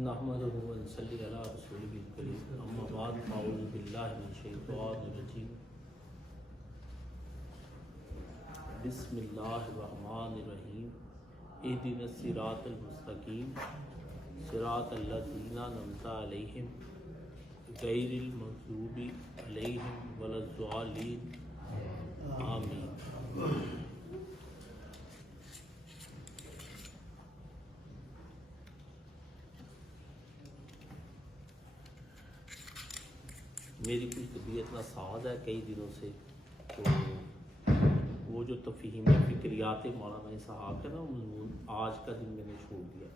نحمدہ و نصلی علی رسولہ الکریم اما بعد فاعوذ باللہ من الشیطان الرجیم بسم اللہ الرحمن الرحیم اہدنا الصراط المستقیم صراط الذین انعمت علیہم غیر المغضوب علیہم ولا الضالین آمین۔ میری کوئی طبیعت ناساز ہے کئی دنوں سے، تو وہ جو تفہیم فکریات مولانا اسحاق ہے نا، مضمون آج کا دن میں نے چھوڑ دیا۔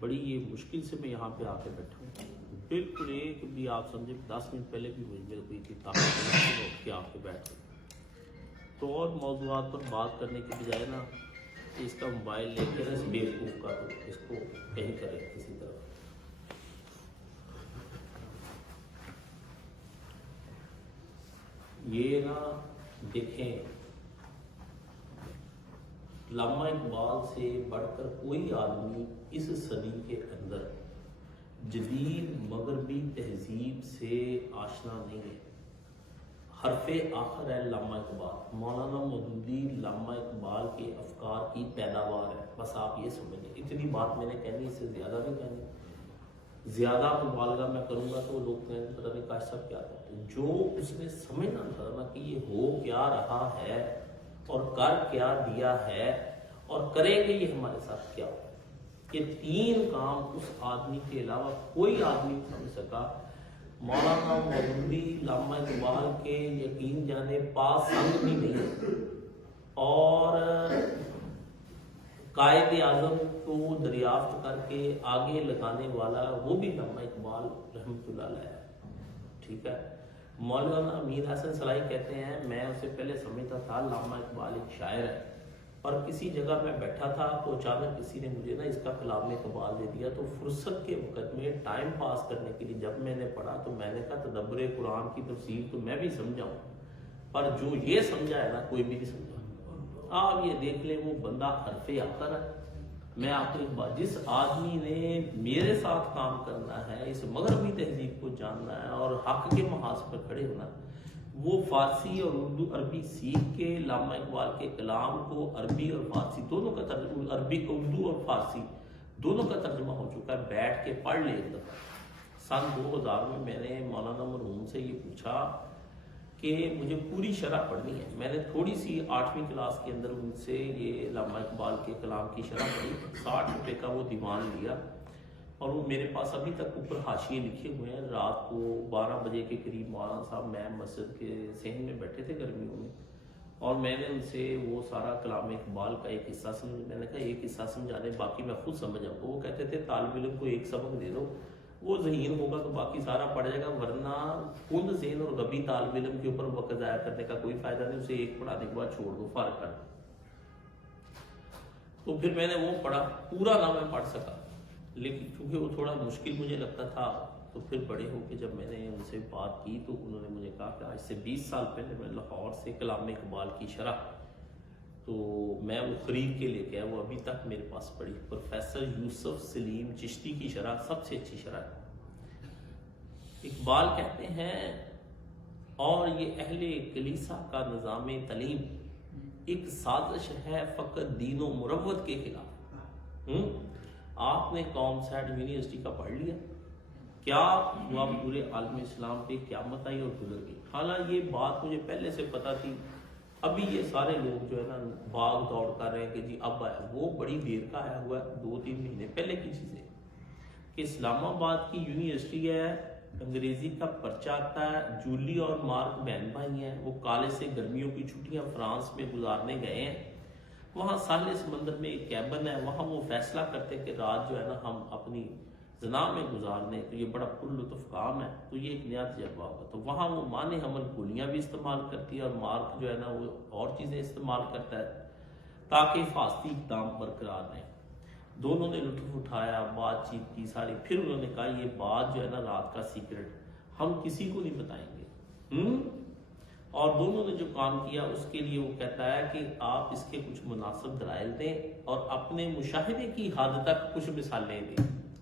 بڑی یہ مشکل سے میں یہاں پہ آ کے بیٹھا ہوں، بالکل ایک بھی آپ سمجھے 10 منٹ پہلے بھی میرے کوئی کتاب اٹھ کے آ کے بیٹھ گئی۔ تو اور موضوعات پر بات کرنے کے بجائے نا اس کا موبائل لے کے اس بیوقوف کا تو اس کو کہیں کرے کسی طرح۔ یہ نا دیکھیں، علامہ اقبال سے بڑھ کر کوئی آدمی اس صدی کے اندر جدید مغربی تہذیب سے آشنا نہیں ہے۔ حرف آخر ہے علامہ اقبال، مولانا مودودی علامہ اقبال کے افکار کی پیداوار ہے، بس آپ یہ سمجھیں۔ اتنی بات میں نے کہنی، اس سے زیادہ نہیں کہنی۔ زیادہ مبالغہ میں کروں گا تو لوگ کہیں پتہ نہیں کاش صاحب کیا کرتے ہیں۔ جو اس نے سمجھنا تھا نا کہ یہ ہو کیا رہا ہے اور کر کیا دیا ہے اور کریں گے یہ ہمارے ساتھ کیا ہو، یہ تین کام اس آدمی کے علاوہ کوئی آدمی نہیں سمجھ سکا۔ مولانا مودودی علامہ اقبال کے یقین جانے پاس سنگ بھی نہیں، اور قائد اعظم کو دریافت کر کے آگے لگانے والا وہ بھی علامہ اقبال رحمۃ اللہ علیہ ہے، ٹھیک ہے۔ مولانا امیر حسن صلاحی کہتے ہیں میں اسے پہلے سمجھتا تھا علامہ اقبال ایک شاعر ہے، اور کسی جگہ میں بیٹھا تھا تو اچانک کسی نے مجھے نا اس کا کلام اقبال دے دیا، تو فرصت کے وقت میں ٹائم پاس کرنے کے لیے جب میں نے پڑھا تو میں نے کہا تدبر قرآن کی تفسیر تو میں بھی سمجھا ہوں، پر جو یہ سمجھا ہے نا کوئی بھی نہیں سمجھا۔ آپ یہ دیکھ لیں وہ بندہ حرف آخر ہے۔ میں آپ کو ایک بات، جس آدمی نے میرے ساتھ کام کرنا ہے، اس مغربی تہذیب کو جاننا ہے اور حق کے محاذ پر کھڑے ہونا، وہ فارسی اور اردو عربی سیکھ کے علامہ اقبال کے کلام کو عربی اور فارسی دونوں کا ترجمہ، عربی اردو اور فارسی دونوں کا ترجمہ ہو چکا ہے، بیٹھ کے پڑھ لے ایک دفعہ۔ سن 2000 میں نے مولانا مرحوم سے یہ پوچھا کہ مجھے پوری شرح پڑھنی ہے۔ میں نے تھوڑی سی 8ویں کلاس کے اندر ان سے یہ علامہ اقبال کے کلام کی شرح پڑھی، 60 روپے کا وہ دیوان لیا، اور وہ میرے پاس ابھی تک اوپر حاشیے لکھے ہوئے ہیں۔ رات کو 12 بجے کے قریب مولانا صاحب میں مسجد کے صحن میں بیٹھے تھے گرمیوں میں، اور میں نے ان سے وہ سارا کلام اقبال کا ایک حصہ میں نے کہا ایک حصہ سمجھا دیں، باقی میں خود سمجھ آؤں گا۔ وہ کہتے تھے طالب علم کو ایک سبق دے دو، وہ ذہین ہوگا تو باقی سارا پڑھ جائے گا، ورنہ کند ذہن اور غبی طالب علم کے اوپر وقت ضائع کرنے کا کوئی فائدہ نہیں، اسے ایک پڑھانے کے بعد چھوڑ دو، فرق کر۔ تو پھر میں نے وہ پڑھا، پورا نہ میں پڑھ سکا، لیکن چونکہ وہ تھوڑا مشکل مجھے لگتا تھا، تو پھر بڑے ہو کے جب میں نے ان سے بات کی تو انہوں نے مجھے کہا کہ آج سے 20 سال پہلے میں لاہور سے کلام اقبال کی شرح تو میں وہ خرید کے لے کے آیا، وہ ابھی تک میرے پاس پڑی، پروفیسر یوسف سلیم چشتی کی شرح سب سے اچھی شرح ہے۔ اقبال کہتے ہیں اور یہ اہل کلیسا کا نظام تعلیم ایک سازش ہے فقط دین و مروت کے خلاف۔ آپ نے قوم سیٹ یونیورسٹی کا پڑھ لیا، کیا ہوا پورے عالم اسلام پہ قیامت آئی اور گزر گئی۔ حالانکہ یہ بات مجھے پہلے سے پتہ تھی، ابھی یہ سارے لوگ جو ہے نا بھاگ دوڑ کر رہے ہیں کہ جی اب آیا، وہ بڑی دیر کا آیا ہوا ہے، 2-3 مہینے پہلے کی چیزیں کہ اسلام آباد کی یونیورسٹی ہے، انگریزی کا پرچہ آتا ہے، جولی اور مارک بہن بھائی ہیں، وہ کالج سے گرمیوں کی چھٹیاں فرانس میں گزارنے گئے ہیں، وہاں ساحل سمندر میں ایک کیبن ہے، وہاں وہ فیصلہ کرتے کہ رات جو ہے نا ہم اپنی زنا میں گزارنے، تو یہ بڑا پر لطف کام ہے، تو یہ ایک نیا تجربہ ہوگا۔ تو وہاں وہ مانے حمل گولیاں بھی استعمال کرتی ہے، اور مارک جو ہے نا وہ اور چیزیں استعمال کرتا ہے تاکہ حفاظتی اقدام برقرار رہیں۔ دونوں نے لطف اٹھایا، بات چیت کی ساری، پھر انہوں نے کہا یہ بات جو ہے نا رات کا سیکرٹ ہم کسی کو نہیں بتائیں گے۔ اور دونوں نے جو کام کیا اس کے لیے وہ کہتا ہے کہ آپ اس کے کچھ مناسب دلائل دیں اور اپنے مشاہدے کی حد تک کچھ مثالیں دیں۔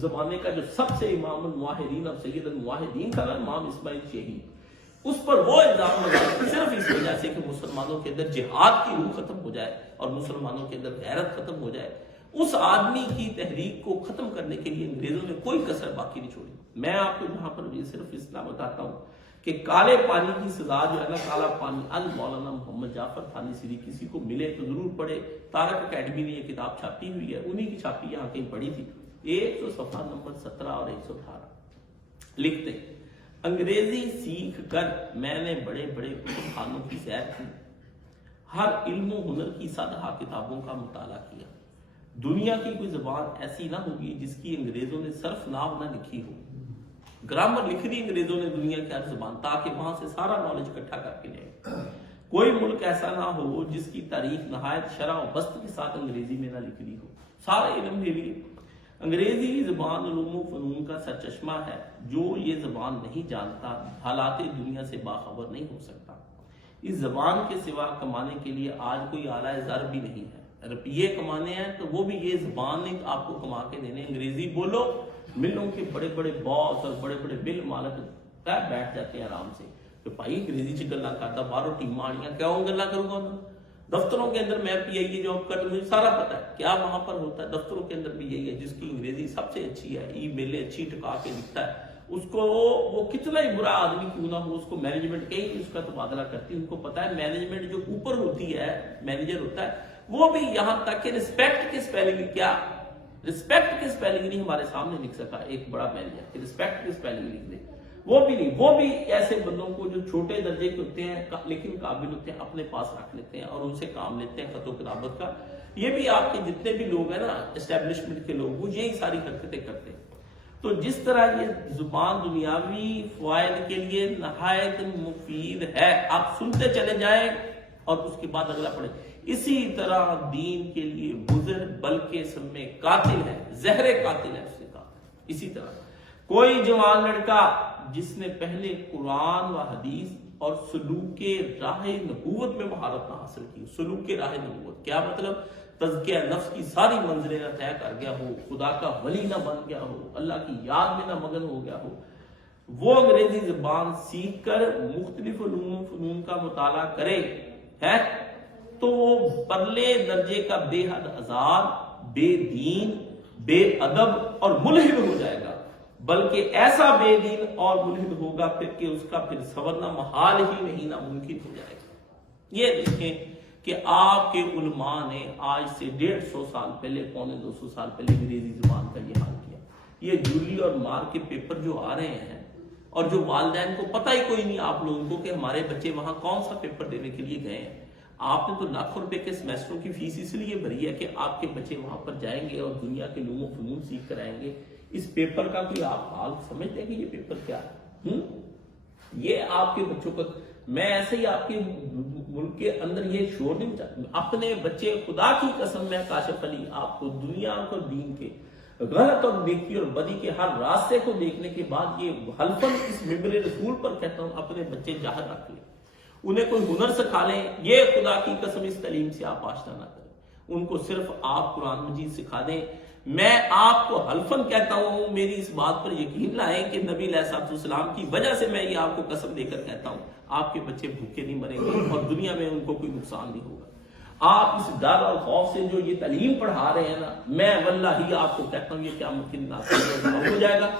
زمانے کا جو سب سے امام الموحدین اور سید الموحدین کا نام امام اسماعیل شیخی، اس پر وہ الزام لگایا صرف اس وجہ سے کہ مسلمانوں کے اندر جہاد کی روح ختم ہو جائے اور مسلمانوں کے اندر غیرت ختم ہو جائے۔ اس آدمی کی تحریک کو ختم کرنے کے لیے انگریزوں نے کوئی کسر باقی نہیں چھوڑی۔ میں آپ کو یہاں پر بھی صرف اتنا بتاتا ہوں کہ کالے پانی کی سزا جو ہے نا، کالا پانی، مولانا محمد جعفر تھانی سری، کسی کو ملے تو ضرور پڑھے، تارک اکیڈمی نے یہ کتاب چھاپی ہوئی ہے، انہی کی چھاپی یہاں کہیں پڑھی تھی، 100 صفحہ نمبر 17 اور 118 لکھتے ہیں، انگریزی سیکھ کر میں نے بڑے بڑے کتب خانوں کی سیر کی، ہر علم و ہنر کی صدہا کتابوں کا مطالعہ کیا، دنیا کی کوئی زبان ایسی نہ ہوگی جس کی انگریزوں نے صرف ناو نہ لکھی ہو، گرامر لکھ دی انگریزوں نے دنیا کی ہر زبان، تاکہ وہاں سے سارا نالج اکٹھا کر کے لے۔ کوئی ملک ایسا نہ ہو جس کی تاریخ نہایت شرح و بسط کے ساتھ انگریزی میں نہ لکھ دی ہو، سارے علم لے لیے۔ انگریزی زبان علوم و فنون کا سرچشمہ ہے، جو یہ زبان نہیں جانتا حالات دنیا سے باخبر نہیں ہو سکتا۔ اس زبان کے سوا کمانے کے لیے آج کوئی آلہ زر بھی نہیں ہے، روپیے کمانے ہیں تو وہ بھی یہ زبان نے آپ کو کما کے دینے، انگریزی بولو، ملوں کے بڑے بڑے باس اور بڑے بڑے مل مالک بیٹھ جاتے ہیں آرام سے کہ بھائی انگریزی چ گلا کرتا، باہروں ٹیماں آنیاں، کیوں گلا کروں گا انہوں؟ دفتروں کے اندر میں پی آئی اے جاب کر، مجھے سارا پتا ہے کیا وہاں پر ہوتا ہے، دفتروں کے اندر بھی یہی ہے، جس کی انگریزی سب سے اچھی ہے، ای میلیں اچھی ٹکا کے لکھتا ہے، اس کو وہ کتنا ہی برا آدمی کیوں نہ ہو، اس کو مینجمنٹ کہیں اس کا تبادلہ کرتی ہے، ان کو پتا ہے مینجمنٹ جو اوپر ہوتی ہے، مینیجر ہوتا ہے، وہ بھی یہاں تک کہ رسپیکٹ کی سپیلنگ، کیا رسپیکٹ کی سپیلنگ نہیں ہمارے سامنے لکھ سکا ایک بڑا مینیجر کہ رسپیکٹ کی سپیلنگ لکھ دے، وہ بھی نہیں، وہ بھی ایسے بندوں کو جو چھوٹے درجے کے ہوتے ہیں لیکن قابل ہوتے ہیں اپنے پاس رکھ لیتے ہیں اور ان سے کام لیتے ہیں خط و کتابت کا۔ یہ بھی آپ کے جتنے بھی لوگ ہیں نا اسٹیبلشمنٹ کے لوگ، وہ یہی ساری حرکتیں کرتے ہیں۔ تو جس طرح یہ زبان دنیاوی فوائد کے لیے نہایت مفید ہے، آپ سنتے چلے جائیں اور اس کے بعد اگلا پڑھیں، اسی طرح دین کے لیے مضر بلکہ سم میں قاتل ہے، زہر قاتل ہے، اس نے کہا۔ اسی طرح کوئی جوان لڑکا جس نے پہلے قرآن و حدیث اور سلوک راہ نبوت میں مہارت نہ حاصل کی، سلوک راہ نبوت کیا مطلب؟ تزکیہ نفس کی ساری منزلیں نہ طے کر گیا ہو، خدا کا ولی نہ بن گیا ہو، اللہ کی یاد میں نہ مگن ہو گیا ہو، وہ انگریزی زبان سیکھ کر مختلف علوم و فنون کا مطالعہ کرے ہے تو وہ پرلے درجے کا بے حد آزاد، بے دین، بے ادب اور ملحد ہو جائے گا، بلکہ ایسا بے دین اور ملحد ہوگا پھر کہ اس کا پھر سنورنا محال ہی نہیں، ناممکن ہو جائے گا۔ یہ دیکھیں کہ آپ کے علماء نے آج سے 150 سال پہلے، پونے 200 سال پہلے انگریزی زبان کا یہ حال کیا۔ یہ جولی اور مار کے پیپر جو آ رہے ہیں اور جو والدین کو پتہ ہی کوئی نہیں آپ لوگوں کو کہ ہمارے بچے وہاں کون سا پیپر دینے کے لیے گئے ہیں، آپ نے تو لاکھوں روپے کے سیمیسٹروں کی فیس اس لیے بھری ہے کہ آپ کے بچے وہاں پر جائیں گے اور دنیا کے علوم و فنون سیکھ کر آئیں گے۔ اس پیپر کا کوئی آپ حال سمجھتے ہیں کہ یہ پیپر کیا ہے؟ یہ آپ کے بچوں کا، میں ایسے ہی آپ کے ملک کے اندر یہ شعور نہیں چاہتا، اپنے بچے، خدا کی قسم میں کاشف علی آپ کو دنیا اور دین کے غلط اور نیکی اور بدی کے ہر راستے کو دیکھنے کے بعد یہ حلفاً اس ممبر رسول پر کہتا ہوں، اپنے بچے جاہر رکھ لیں، انہیں کوئی ہنر سکھا لیں، یہ خدا کی قسم اس تعلیم سے آپ آشنا نہ کریں، ان کو صرف آپ قرآن مجید سکھا دیں۔ میں آپ کو حلفاً کہتا ہوں، میری اس بات پر یقین لائیں کہ نبی علیہ الصلوۃ والسلام کی وجہ سے میں یہ آپ کو قسم دے کر کہتا ہوں، آپ کے بچے بھوکے نہیں مریں گے اور دنیا میں ان کو کوئی نقصان نہیں ہوگا۔ آپ اس ڈر اور خوف سے جو یہ تعلیم پڑھا رہے ہیں نا، میں واللہ ہی آپ کو کہتا ہوں یہ قیامت کے دن ہو جائے گا۔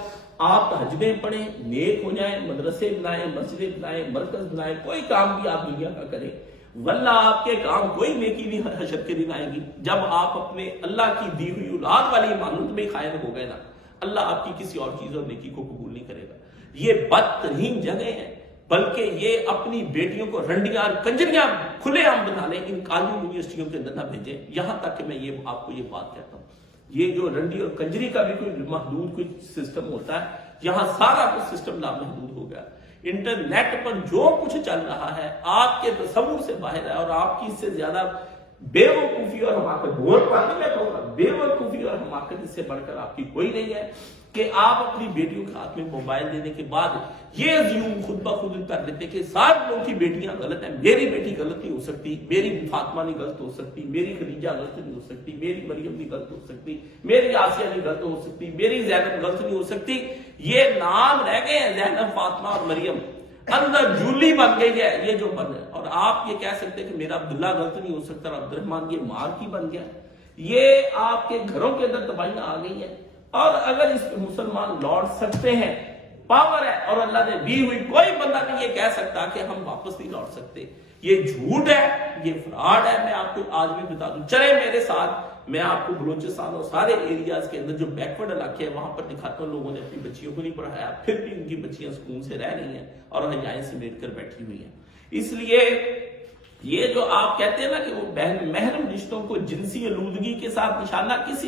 آپ تہجدیں پڑھیں، نیک ہو جائیں، مدرسے بنائیں، مسجد بنائیں، مرکز بنائیں، کوئی کام بھی آپ دنیا کا کریں، واللہ آپ کے کام کوئی نیکی نہیں حشر کے دن آئے گی۔ جب آپ اپنے اللہ کی دی ہوئی اولاد والی مانند میں قائم ہو گئے نا، اللہ آپ کی کسی اور چیز اور نیکی کو قبول نہیں کرے گا۔ یہ بدترین جگہ ہے، بلکہ یہ اپنی بیٹیوں کو رنڈیاں اور کنجریاں کھلے عام بنا لیں، ان کالج یونیورسٹیوں کے اندر نہ بھیجیں، یہاں تک کہ میں یہ آپ کو یہ بات کہتا ہوں، یہ جو رنڈی اور کنجری کا بھی کوئی محدود کوئی سسٹم ہوتا ہے، یہاں سارا کچھ سسٹم نامحدود ہو گیا۔ انٹرنیٹ پر جو کچھ چل رہا ہے آپ کے تصور سے باہر ہے، اور آپ کی اس سے زیادہ بے وقوفی اور حماقت، بے وقوفی اور حماقت اس سے بڑھ کر آپ کی کوئی نہیں ہے۔ کہ آپ اپنی بیٹیوں کے ہاتھ میں موبائل دینے کے بعد یہ زیوم خود بخود کر لیتے کہ سات لوگوں کی بیٹیاں غلط ہیں، میری بیٹی غلط نہیں ہو سکتی، میری فاطمہ نہیں غلط ہو سکتی، میری خدیجہ غلط نہیں ہو سکتی، میری مریم نہیں غلط ہو سکتی، میری آسیہ نہیں غلط ہو سکتی، میری زینب غلط نہیں ہو سکتی. یہ نام رہ گئے ہیں زینب، فاطمہ اور مریم، اندر جولی بن گئی ہے یہ جو بن ہے. اور آپ یہ کہہ سکتے ہیں کہ میرا عبداللہ غلط نہیں ہو سکتا اور عبد الرحمان یہ مار کی بن گیا. یہ آپ کے گھروں کے اندر تباہیاں آ گئی ہیں. اور اگر اس پہ مسلمان لوٹ سکتے ہیں، پاور ہے، اور اللہ نے دی ہوئی، کوئی بندہ نہیں یہ کہہ سکتا کہ ہم واپس نہیں لوٹ سکتے. یہ جھوٹ ہے، یہ فراڈ ہے. میں آپ کو آج بھی بتا دوں، چلے میرے ساتھ، میں آپ کو بلوچستان اور سارے ایریاز کے اندر جو بیکورڈ علاقے ہیں وہاں پر دکھاتا ہوں. لوگوں نے اپنی بچیوں کو نہیں پڑھایا، پھر بھی ان کی بچیاں سکون سے رہ رہی ہیں اور حیائیں سے بیٹھ کر بیٹھی ہوئی ہیں. اس لیے یہ جو آپ کہتے ہیں نا کہ وہ محرم رشتوں کو جنسی آلودگی کے ساتھ نشانہ کس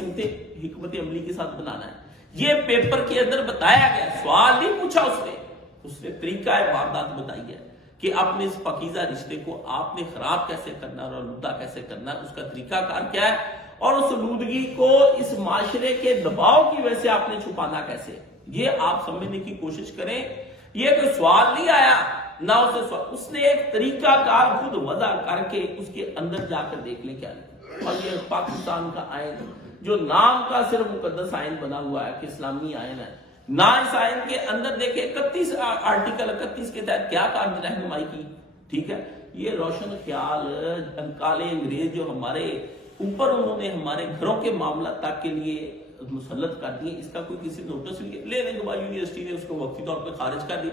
حکمت عملی کے ساتھ بنانا ہے، یہ پیپر کے اندر بتایا گیا. سوال نہیں پوچھا اس نے طریقہ واردات بتائی ہے کہ اپنے اس پاکیزہ رشتے کو آپ نے خراب کیسے کرنا اور آلودہ کیسے کرنا، اس کا طریقہ کار کیا ہے، اور اس آلودگی کو اس معاشرے کے دباؤ کی وجہ سے آپ نے چھپانا کیسے. یہ آپ سمجھنے کی کوشش کریں. یہ کوئی سوال نہیں آیا نہ اس نے ایک طریقہ کار خود وضع کر کے اس کے اندر جا کر دیکھ لیں کیا لکھا. اور یہ پاکستان کا آئین جو نام کا صرف مقدس آئین بنا ہوا ہے کہ اسلامی آئین ہے، نہ اس آئین کے اندر دیکھیں 31 آرٹیکل 31 کے تحت کیا رہنمائی کی. ٹھیک ہے، یہ روشن خیال کالے انگریز جو ہمارے اوپر انہوں نے ہمارے گھروں کے معاملات تک کے لیے مسلط کر دیے، اس کا کوئی کسی نوٹس نہیں لینے کے بعد یونیورسٹی نے اس کو وقتی طور پہ خارج کر دی.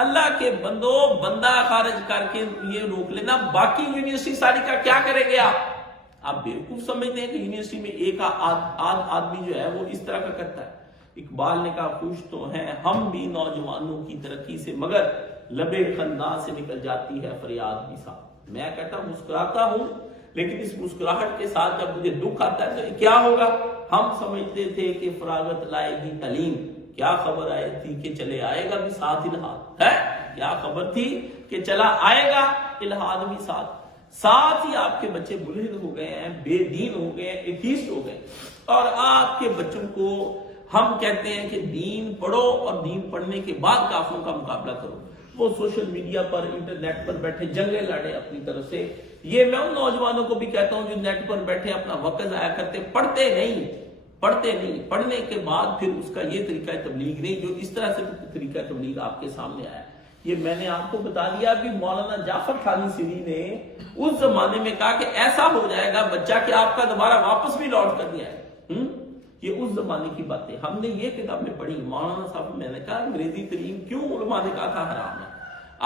اللہ کے بندو، بندہ خارج کر کے یہ روک لینا، باقی یونیورسٹی ساری کا کیا کریں گے آپ بیوقوف سمجھتے ہیں کہ یونیورسٹی میں ایک آدمی جو ہے وہ اس طرح کا کرتا ہے. اقبال نے کہا خوش تو ہیں ہم بھی نوجوانوں کی ترقی سے، مگر لبے خنداں سے نکل جاتی ہے فریاد بھی ساتھ. میں کہتا ہوں مسکراتا ہوں، لیکن اس مسکراہٹ کے ساتھ جب مجھے دکھ آتا ہے تو کیا ہوگا. ہم سمجھتے تھے کہ فراغت لائے گی تعلیم، کیا خبر آئی تھی کہ چلے آئے گا بھی ساتھ الہاد ہے. کیا خبر تھی کہ چلا آئے گا الہاد بھی ساتھ ہی آپ کے بچے ملحد ہو گئے ہیں، بے دین ہو گئے ہیں، ایتھیسٹ ہو گئے. اور آپ کے بچوں کو ہم کہتے ہیں کہ دین پڑھو اور دین پڑھنے کے بعد کافروں کا مقابلہ کرو. وہ سوشل میڈیا پر، انٹرنیٹ پر بیٹھے جنگیں لڑے اپنی طرف سے. یہ میں ان نوجوانوں کو بھی کہتا ہوں جو نیٹ پر بیٹھے اپنا وقت ضائع کرتے، پڑھتے نہیں. پڑھنے کے بعد پھر اس کا یہ طریقہ تبلیغ نہیں جو اس طرح سے طریقہ تبلیغ آپ کے سامنے آیا. یہ میں نے آپ کو بتا دیا کہ مولانا جعفر تھانی سری نے اس زمانے میں کہا کہ ایسا ہو جائے گا بچہ کہ آپ کا دوبارہ واپس بھی لوٹ کر دیا ہے. یہ اس زمانے کی باتیں ہم نے یہ کتاب میں پڑھی. مولانا صاحب میں نے کہا انگریزی تعلیم کیوں علماء نے کہا تھا حرام ہے.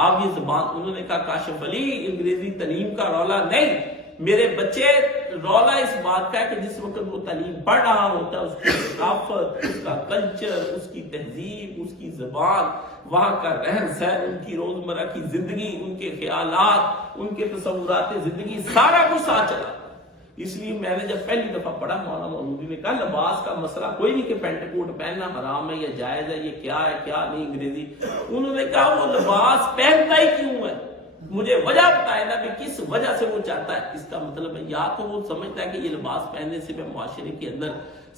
آپ یہ زبان، انہوں نے کہا کاشف علی انگریزی تعلیم کا رولا نہیں، میرے بچے رولا اس بات کا ہے کہ جس وقت وہ تعلیم پڑھ رہا ہوتا ہے اس کی ثقافت، اس کا کلچر، اس کی تہذیب، اس کی زبان، وہاں کا رہن سہن، ان کی روزمرہ کی زندگی، ان کے خیالات، ان کے تصورات زندگی، سارا کچھ ساتھ چلا. اس لیے میں نے جب پہلی دفعہ پڑھا مولانا مودودی نے کہا لباس کا مسئلہ کوئی نہیں کہ پینٹ کوٹ پہننا حرام ہے یا جائز ہے، یہ کیا ہے کیا نہیں انگریزی. انہوں نے کہا وہ لباس پہنتا ہی کیوں ہے، مجھے وجہ بتائے نا کہ کس وجہ سے وہ چاہتا ہے. اس کا مطلب ہے یا تو وہ سمجھتا ہے کہ یہ لباس پہننے سے میں معاشرے کے اندر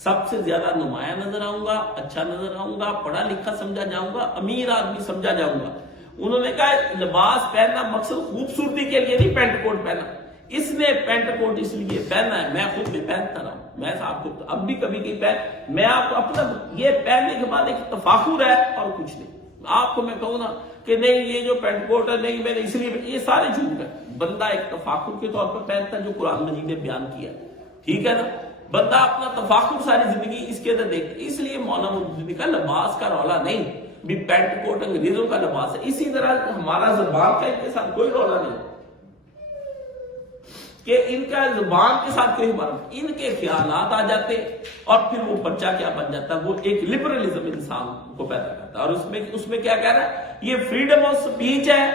سب سے زیادہ نمایاں نظر آؤں گا، اچھا نظر آؤں گا، پڑھا لکھا سمجھا جاؤں گا، امیر آدمی سمجھا جاؤں گا. انہوں نے کہا لباس پہننا مقصد خوبصورتی کے لیے نہیں پینٹ کوٹ پہنا. اس نے پینٹ کوٹ اس لیے پہنا ہے، میں خود بھی پہنتا رہا ہوں، میں آپ کو اب بھی کبھی کہیں پہن، میں آپ کو اپنا یہ پہننے کے بعد ایک تفاخر ہے اور کچھ نہیں. آپ کو میں کہوں نا کہ نہیں یہ جو پینٹ کوٹ ہے نہیں میں نے اس لیے، یہ سارے جھوٹ ہے. بندہ ایک تفاخر کے طور پر پہنتا ہے جو قرآن مجید نے بیان کیا. ٹھیک ہے نا، بندہ اپنا تفاخر ساری زندگی اس کے اندر دیکھتا. اس لیے مولانا مودودی کا لباس کا رولا نہیں بھی پینٹ کوٹ انگریزوں کا لباس ہے. اسی طرح ہمارا زبان کا ان کے ساتھ کوئی رولا نہیں کہ ان کا زبان کے ساتھ کوئی ہمارا، ان کے خیالات آ جاتے اور پھر وہ بچہ کیا بن جاتا ہے، وہ ایک لبرلزم انسان کو پیدا کرتا ہے. اور اس میں کیا کہہ رہا ہے، یہ فریڈم آف سپیچ ہے،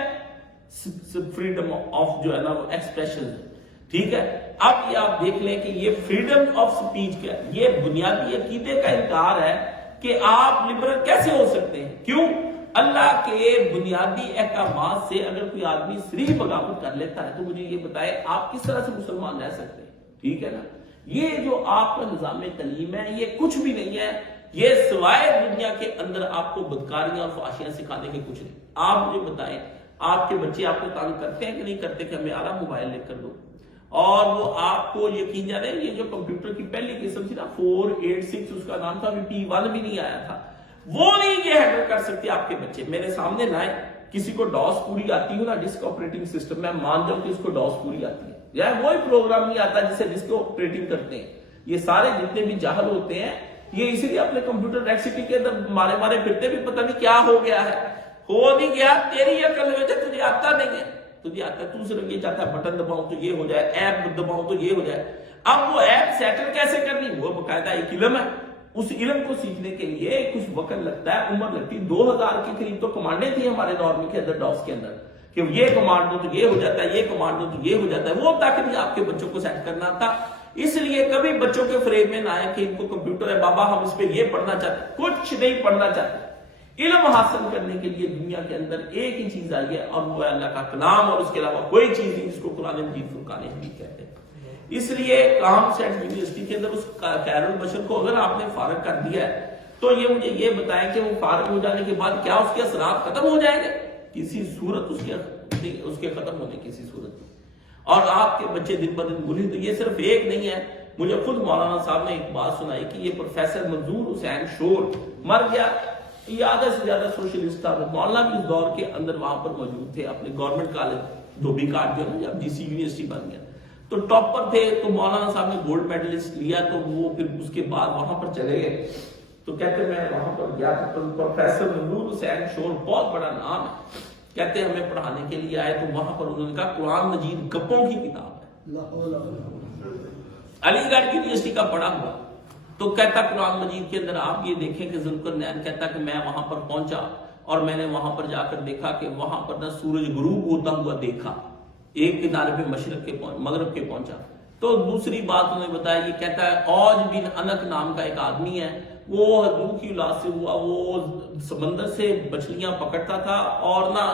فریڈم آف جو ہے نا وہ ایکسپریشن ہے. ٹھیک ہے، اب یہ آپ دیکھ لیں کہ یہ فریڈم آف سپیچ کیا ہے. یہ بنیادی عقیدے کا انکار ہے کہ آپ لبرل کیسے ہو سکتے ہیں. کیوں؟ اللہ کے بنیادی احکامات سے اگر کوئی آدمی صریح بغاوت کر لیتا ہے تو مجھے یہ بتائے آپ کس طرح سے مسلمان رہ سکتے ہیں. ٹھیک ہے نا، یہ جو آپ کا نظام تعلیم ہے یہ کچھ بھی نہیں ہے یہ سوائے دنیا کے اندر آپ کو بدکاریاں اور فحاشیاں سکھانے کے کچھ نہیں. آپ مجھے بتائیں آپ کے بچے آپ کو تنگ کرتے ہیں کہ نہیں کرتے کہ ہمیں آرام موبائل لے کر دو؟ اور وہ آپ کو یقین جانے یہ جو کمپیوٹر کی پہلی قسم تھی نا 486 اس کا نام تھا, P1 بھی نہیں آیا تھا, وہ نہیں یہ ہینڈل کر سکتے آپ کے بچے. میرے سامنے لائیں کسی کو ڈاس پوری آتی ہو نا, ڈسک آپریٹنگ سسٹم, میں مان جاؤں کہ اس کو ڈاس پوری آتی ہے, یا وہی پروگرام نہیں آتا جسے ڈسک آپریٹنگ کرتے ہیں. یہ سارے جتنے بھی جاہل ہوتے ہیں یہ اسی لیے اپنے کمپیوٹر نیٹ سٹی کے اندر مارے مارے پھرتے بھی پتہ نہیں کیا ہو گیا ہے. ہو نہیں گیا تیری عقل میں سے, تجھے آتا نہیں ہے, تجھے آتا ہے, تو صرف یہ چاہتا ہے بٹن دباؤں تو یہ ہو جائے, ایپ دباؤں تو یہ ہو جائے. اب وہ ایپ سیٹل کیسے کرنی وہ باقاعدہ ایک علم ہے. اس علم کو سیکھنے کے لیے کچھ وقت لگتا ہے, عمر لگتی. 2000 کے قریب تو کمانڈیں تھیں ہمارے نارمل کے اندر ڈاس کے اندر کہ یہ کمانڈ دو تو یہ ہو جاتا ہے, یہ کمانڈ دو تو یہ ہو جاتا ہے. وہ تک نہیں آپ کے بچوں کو سیٹ کرنا تھا. اس لیے کبھی بچوں کے فریب میں نہ آئے کہ ان کو کمپیوٹر ہے بابا ہم اس پہ یہ پڑھنا چاہتے ہیں. کچھ نہیں پڑھنا چاہتے. علم حاصل کرنے کے لیے دنیا کے اندر ایک ہی چیز آئی ہے اور وہ اللہ کا کلام, اور اس کے علاوہ کوئی چیز نہیں, جس کو قرآن مجید فرقان حمید کہتے ہیں. اس لیے کام سیٹ یونیورسٹی کے اندر اس خیر البشر کو اگر آپ نے فارغ کر دیا ہے تو یہ مجھے یہ بتائیں کہ وہ فارغ ہو جانے کے بعد کیا اس کے اثرات ختم ہو جائیں گے؟ کسی صورت اس کے ختم ہونے کسی صورت نہیں. اور آپ کے بچے دن بدن ملحد, یہ صرف ایک نہیں ہے. مجھے خود مولانا صاحب نے ایک بات سنائی کہ یہ پروفیسر منظور حسین شور مر گیا, زیادہ سے زیادہ سوشلسٹ تھا. مولانا بھی اس دور کے اندر وہاں پر موجود تھے اپنے گورنمنٹ کالج دھوبی کاٹ جو ہے نا, جب DC یونیورسٹی بن گیا تو ٹاپر تھے. تو مولانا صاحب نے گولڈ میڈلسٹ لیا تو وہ پھر اس کے بعد وہاں پر چلے گئے. تو کہتے میں وہاں پر گیا تھا, پروفیسر منظور حسین شور بہت بڑا نام ہے, کہتے ہمیں پڑھانے کے لیے آئے. تو وہاں پر انہوں نے کہا قرآن مجید گپوں کی کتاب ہے, علی گڑھ یونیورسٹی کا پڑھا ہوا. تو کہتا قرآن مجید کے اندر آپ یہ دیکھیں کہ ذوالقرنین کہتا کہ میں وہاں پر پہنچا اور میں نے وہاں پر جا کر دیکھا کہ وہاں پر نہ سورج غروب ہوتا ہوا دیکھا, ایک کنارے پہ مشرق کے مغرب کے پہنچا. تو دوسری بات انہوں نے بتایا, یہ کہتا ہے اوج بن انک نام کا ایک آدمی ہے, وہ حضور کی اولاد سے ہوا, وہ سمندر سے مچھلیاں پکڑتا تھا اور نہ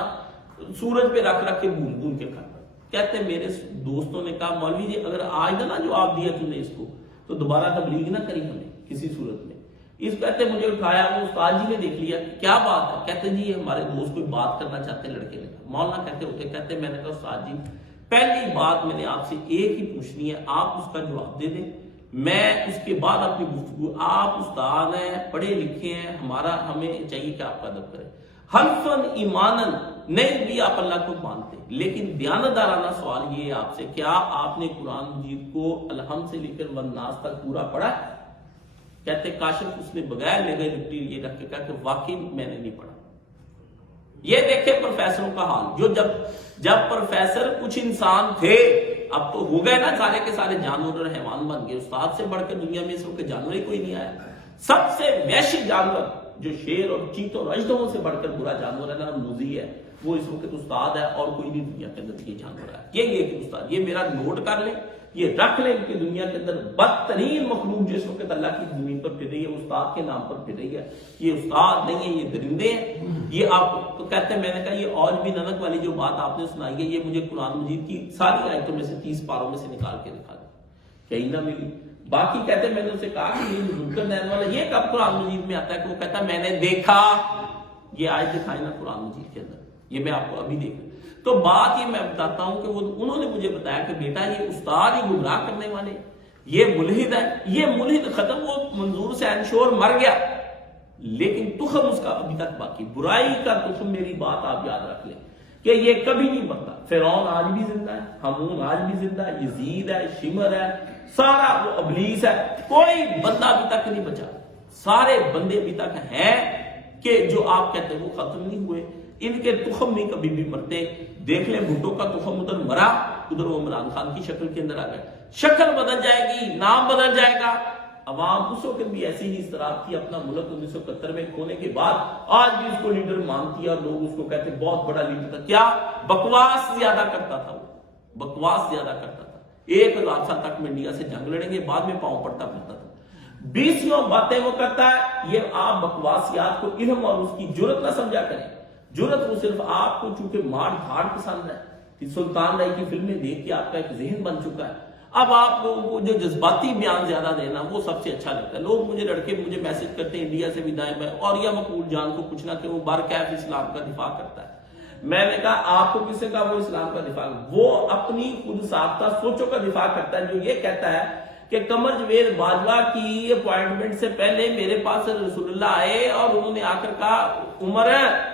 سورج پہ رکھ رکھ کے بھون بھون کے کھاتا. کہتے میرے دوستوں نے کہا مولوی جی اگر آج نہ جواب دیا تم نے اس کو تو دوبارہ تبلیغ نہ کری ہمیں کسی صورت میں. اس کہتے مجھے اٹھایا, وہ استاد جی نے دیکھ لیا کیا بات ہے. کہتے جی ہمارے دوست کوئی بات کرنا چاہتے ہیں لڑکے نے. مولانا کہتے ہوتے کہتے میں نے کہا استاد جی پہلی بات میں نے آپ سے ایک ہی پوچھنی ہے, آپ اس کا جواب دے دیں, میں اس کے بعد اپنی گفتگو. آپ استاد ہیں, پڑھے لکھے ہیں, ہمیں چاہیے کہ آپ کا ادب کریں. حلفاً ایماناً نہیں بھی آپ اللہ کو مانتے, لیکن دیانتدارانہ سوال یہ ہے آپ سے, کیا آپ نے قرآن مجید کو الحمد سے لے کر والناس تک پورا پڑھا؟ کہتے کاشف اس نے بغیر لگے لپٹی یہ رکھ کے کہا کہ واقعی میں نے نہیں پڑھا. یہ دیکھیں پروفیسروں کا حال, جو جب پروفیسر کچھ انسان تھے, اب تو ہو گئے نا سارے کے سارے جانور اور حیوان بن گئے. استاد سے بڑھ کر دنیا میں اس وقت جانور ہی کوئی نہیں آیا. سب سے وحشی جانور جو شیر اور چیتوں اور اژدہوں سے بڑھ کر برا جانور ہے نا, موذی ہے, وہ اس وقت استاد ہے, اور کوئی نہیں دنیا کے اندر یہ جانور ہے. یہ کہ استاد, یہ میرا نوٹ کر لیں, یہ رکھ لیں کہ دنیا کے اندر بدترین مخلوق جس وقت اللہ کی زمین پر پھر رہی ہے استاد کے نام پر پھر رہی ہے. یہ استاد نہیں ہے, یہ درندے ہیں. یہ آپ تو کہتے ہیں, میں نے کہا یہ اور بھی ننک والی جو بات آپ نے سنائی ہے یہ مجھے قرآن مجید کی ساری آیتوں میں سے 30 پاروں میں سے نکال کے دکھا دیں, کہیں نہ ملی. باقی کہتے ہیں میں نے اسے کہا کہ یہ ذوالقرنین والا یہ کب قرآن مجید میں آتا ہے, کہ وہ کہتا ہے میں نے دیکھا. یہ آیت دکھائی نا قرآن مجید کے اندر, یہ میں آپ کو ابھی دیکھ. تو بات یہ میں بتاتا ہوں کہ انہوں نے مجھے بتایا کہ بیٹا یہ استاد ہی گمراہ کرنے والے, یہ ملحد ہے. یہ ملحد ختم, وہ منظور حسین شور مر گیا, لیکن تخم اس کا ابھی تک باقی, برائی کا تخم. میری بات آپ یاد رکھ لیں کہ یہ کبھی نہیں مرتا. فرعون آج بھی زندہ ہے, ہامون آج بھی زندہ ہے, یزید ہے, شمر ہے, سارا وہ ابلیس ہے, کوئی بندہ ابھی تک نہیں بچا. سارے بندے ابھی تک ہیں کہ جو آپ کہتے ہیں وہ ختم نہیں ہوئے. ان کے تخم نہیں کبھی بھی مرتے. دیکھ لیں بھٹو کا تخم ادھر مرا, ادھر وہ عمران خان کی شکل کے اندر آ گئے. شکل بدل جائے گی, نام بدل جائے گا. عوام اس وقت بھی ایسی ہی استراحت کی اپنا ملک 1971 میں کھونے کے بعد, آج بھی اس کو لیڈر مانتی ہے اور لوگ اس کو کہتے بہت بڑا لیڈر تھا. کیا بکواس زیادہ کرتا تھا, وہ بکواس زیادہ کرتا تھا. 1000 سال تک میں انڈیا سے جنگ لڑیں گے, بعد میں پاؤں پڑتا پھرتا تھا. 20 باتیں وہ کرتا ہے. یہ آپ بکواسیات کو علم اور اس کی جرت نہ سمجھا کریں. جرت وہ صرف آپ کو چونکہ مار دھاڑ پسند ہے, سلطان رائی کی فلمیں دیکھ کے آپ کا ایک ذہن بن چکا ہے. اب آپ لوگوں کو جو جذباتی بیان زیادہ دینا وہ سب سے اچھا لگتا ہے. لوگ مجھے لڑکے مجھے میسج کرتے ہیں انڈیا سے بھی دائیں بائیں، اور یا مقبول جان کو پوچھنا کہ وہ بارکیف اسلام کا دفاع کرتا ہے. میں نے کہا آپ کو کس نے کہا وہ اسلام کا دفاع؟ وہ اپنی خود ساختہ سوچوں کا دفاع کرتا ہے جو یہ کہتا ہے کہ قمر جاوید باجوہ کی اپوائنٹمنٹ سے پہلے میرے پاس رسول اللہ آئے اور انہوں نے آ کر کہا عمر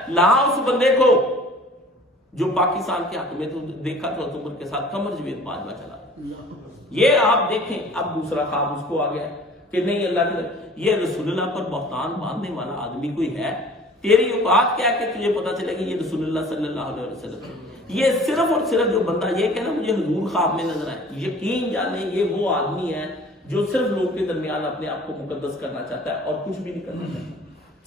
لا اس بندے کو جو پاکستان کے حق میں تو دیکھا تو عمر کے ساتھ قمر جاوید باجوہ چلا. یہ آپ دیکھیں اب دوسرا خواب اس کو آ گیا کہ نہیں اللہ کے یہ رسول اللہ پر بہتان باندھنے والا آدمی کوئی ہے؟ تیری اوقات کیا کہ تجھے پتا چلے کہ یہ رسول اللہ صلی اللہ علیہ وسلم. یہ صرف اور صرف جو بندہ یہ کہنا مجھے حضور خواب میں نظر آئے، یقین جانے یہ وہ آدمی ہے جو صرف لوگوں کے درمیان اپنے آپ کو مقدس کرنا چاہتا ہے اور کچھ بھی نہیں کرنا چاہتا.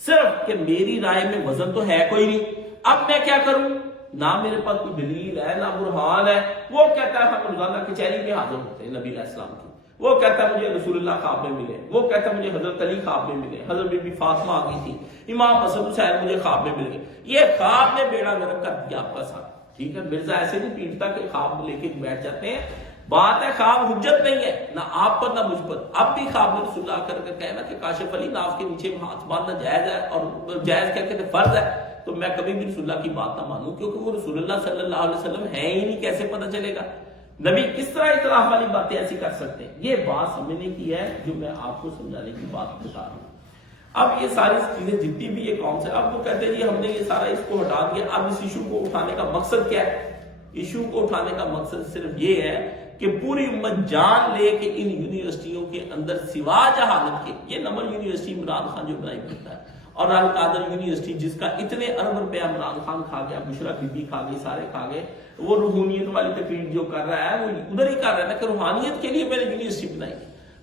صرف کہ میری رائے میں وزن تو ہے کوئی نہیں، اب میں کیا کروں؟ نہ میرے پاس کوئی دلیل ہے نہ برہان ہے. وہ کہتا ہے ہم روزانہ کچہری میں حاضر ہوتے ہیں نبی علیہ السلام کی. وہ کہتا ہے مجھے رسول اللہ خواب میں ملے، وہ کہتا ہے مجھے حضرت علی خواب میں ملے، حضرت بی بی فاطمہ آ گئی تھی، امام حسن حسین مجھے خواب میں مل گئے. یہ خواب نے بیڑا گرک کر دیا آپ کا ساتھ. ٹھیک ہے، مرزا ایسے نہیں پیٹتا کہ خواب لے کے بیٹھ جاتے ہیں. بات ہے خواب حجت نہیں ہے نہ آپ پر نہ مجھ پر. اب بھی خواب میں رسول اللہ کر کے کہنا کہ کاشف علی ناف کے نیچے ہاتھ باندھنا جائز ہے اور جائز کیا کہتے فرض ہے، تو میں کبھی بھی رسول اللہ کی بات نہ مانوں کیونکہ وہ رسول اللہ صلی اللہ علیہ وسلم ہے ہی نہیں. کیسے پتہ چلے گا؟ نبی کس طرح اطراف والی باتیں ایسی کر سکتے ہیں؟ یہ بات سمجھنے کی ہے جو میں آپ کو سمجھانے کی بات بتا رہا ہوں. اب یہ ساری چیزیں جتنی بھی یہ قوم سے اب وہ کہتے ہیں جی ہم نے یہ سارا اس کو ہٹا دیا. اب اس ایشو کو اٹھانے کا مقصد کیا ہے؟ ایشو کو اٹھانے کا مقصد صرف یہ ہے کہ پوری امت جان لے کہ ان یونیورسٹیوں کے اندر سوا جہالت کے، یہ نمل یونیورسٹی عمران خان جو بنائی کرتا ہے اور القادر یونیورسٹی جس کا اتنے ارب روپے عمران خان کھا گیا، بشرا بی بی کھا گئی، سارے کھا گئے. وہ روحانیت والی تقریر جو کر رہا ہے وہ ادھر ہی کر رہا ہے نا کہ روحانیت کے لیے میں نے یونیورسٹی بنائی.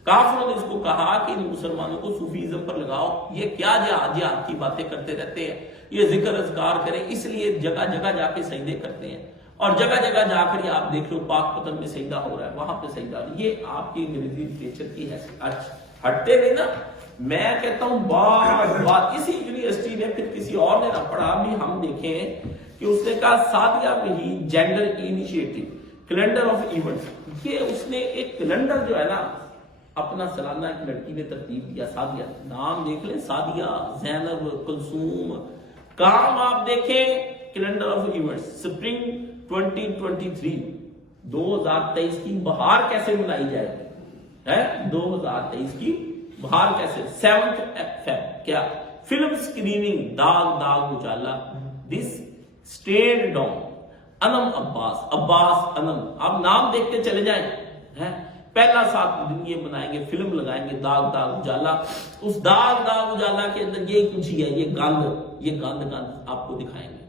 کافروں نے اس کو کہا کہ ان مسلمانوں کو صوفیزم پر لگاؤ، یہ کیا جہاد کی باتیں کرتے رہتے ہیں، یہ ذکر اذکار کریں، اس لیے جگہ جگہ جا کے سجدے کرتے ہیں اور جگہ جگہ جا کر آپ دیکھ لو پاک پتن میں سجدہ ہو رہا ہے، وہاں پہ سجدہ. یہ آپ کی انگریزی لٹریچر کی ہے. اچھا ہٹتے نہیں نا. میں کہتا ہوں بات اسی یونیورسٹی نے پھر کسی اور نے نہ پڑھا بھی ہم دیکھیں کہ اس نے کہا سادیہ وہی gender initiative calendar of events. یہ اس نے ایک کیلنڈر جو ہے نا اپنا سالانہ ایک لڑکی نے ترتیب دیا. سادیہ نام دیکھ لیں، سادیہ، زینب، کلثوم. کام آپ دیکھیں کیلنڈر آف ایونٹس سپرنگ 2023 2023 کی بہار کیسے منائی جائے گی ہے 2023 کی بہار کیسے 7 فیب کیا فلم سکریننگ داغ داغ اجالا دس اسٹینڈ ڈاؤن انم عباس انم. آپ نام دیکھتے چلے جائیں. پہلا 7 دن یہ منائیں گے، فلم لگائیں گے داغ داغ اجالا. اس داغ داغ اجالا کے اندر یہ کچھ ہی ہے، یہ گند آپ کو دکھائیں گے.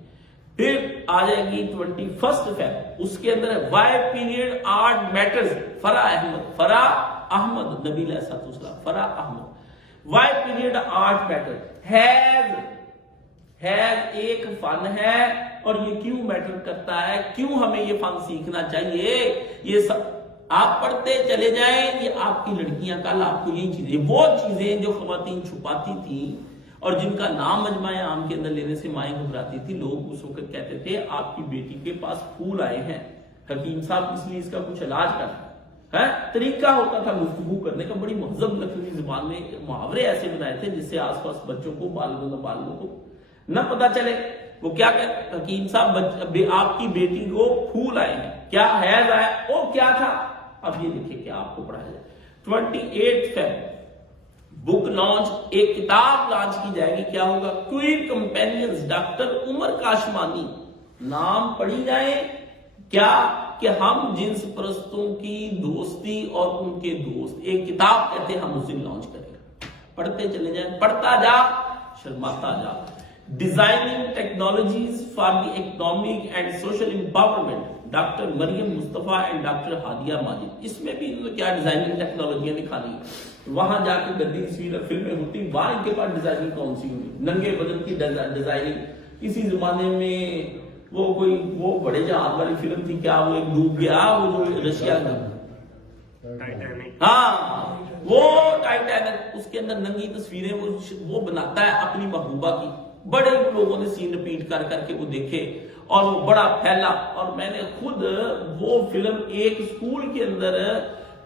پھر آ جائے گی 21 فیب، اس کے اندر ہے why period art matters. Farah Ahmad نبی علیہ السلام، Farah Ahmad. Why period art matter has ایک فن ہے اور یہ کیوں میٹر کرتا ہے، کیوں ہمیں یہ فن سیکھنا چاہیے. یہ سب آپ پڑھتے چلے جائیں. یہ آپ کی لڑکیاں کل آپ کو یہی چیزیں، وہ چیزیں جو خواتین چھپاتی تھیں اور جن کا نام مجمع عام کے اندر لینے سے مائیں گھبراتی تھی. لوگ اس وقت کہتے تھے آپ کی بیٹی کے پاس پھول آئے ہیں، حکیم صاحب اس لیے اس کا کچھ علاج کرنا ہے. طریقہ ہوتا تھا گفتگو کرنے کا، بڑی مہذب لکھنوی زبان میں محاورے ایسے بنائے تھے جس سے آس پاس بچوں کو بالغوں کو نہ پتا چلے. وہ کیا کہتے حکیم صاحب آپ کی بیٹی کو پھول آئے ہیں، کیا حیض آیا، وہ کیا تھا. اب یہ لکھے کہ آپ کو پڑھایا جائے. 28 فیب بک لانچ، ایک کتاب لانچ کی جائے گی. کیا ہوگا؟ کوئر کمپینینز ڈاکٹر عمر کاشمانی. نام پڑھی جائیں کیا کہ ہم جنس پرستوں کی دوستی اور ان کے دوست. ایک کتاب کہتے ہیں ہم اس دن لانچ کریں گے. پڑھتے چلے جائیں، پڑھتا جا شرماتا جا. Designing technologies for the economic and social empowerment doctor Maryam Mustafa and doctor Hadia Majid. اس میں بھی انہوں نے کیا ڈیزائننگ ٹیکنالوجیاں دکھانی. وہاں جا کے گدی تصویر فلمیں ہوتی، وہاں ان کے پاس ڈیزائننگ کون سی ہوئی، ننگے بدن کی ڈیزائننگ. اسی زمانے میں وہ بڑے جہاز والی فلم تھی، کیا وہ ایک ڈوب گیا، وہ جو رشیا کا وہ ٹائٹینک، اس کے اندر ننگی تصویریں وہ بناتا ہے اپنی محبوبہ کی. بڑے لوگوں نے سین ریپیٹ کر کے وہ دیکھے اور وہ بڑا پھیلا. اور میں نے خود وہ فلم ایک اسکول کے اندر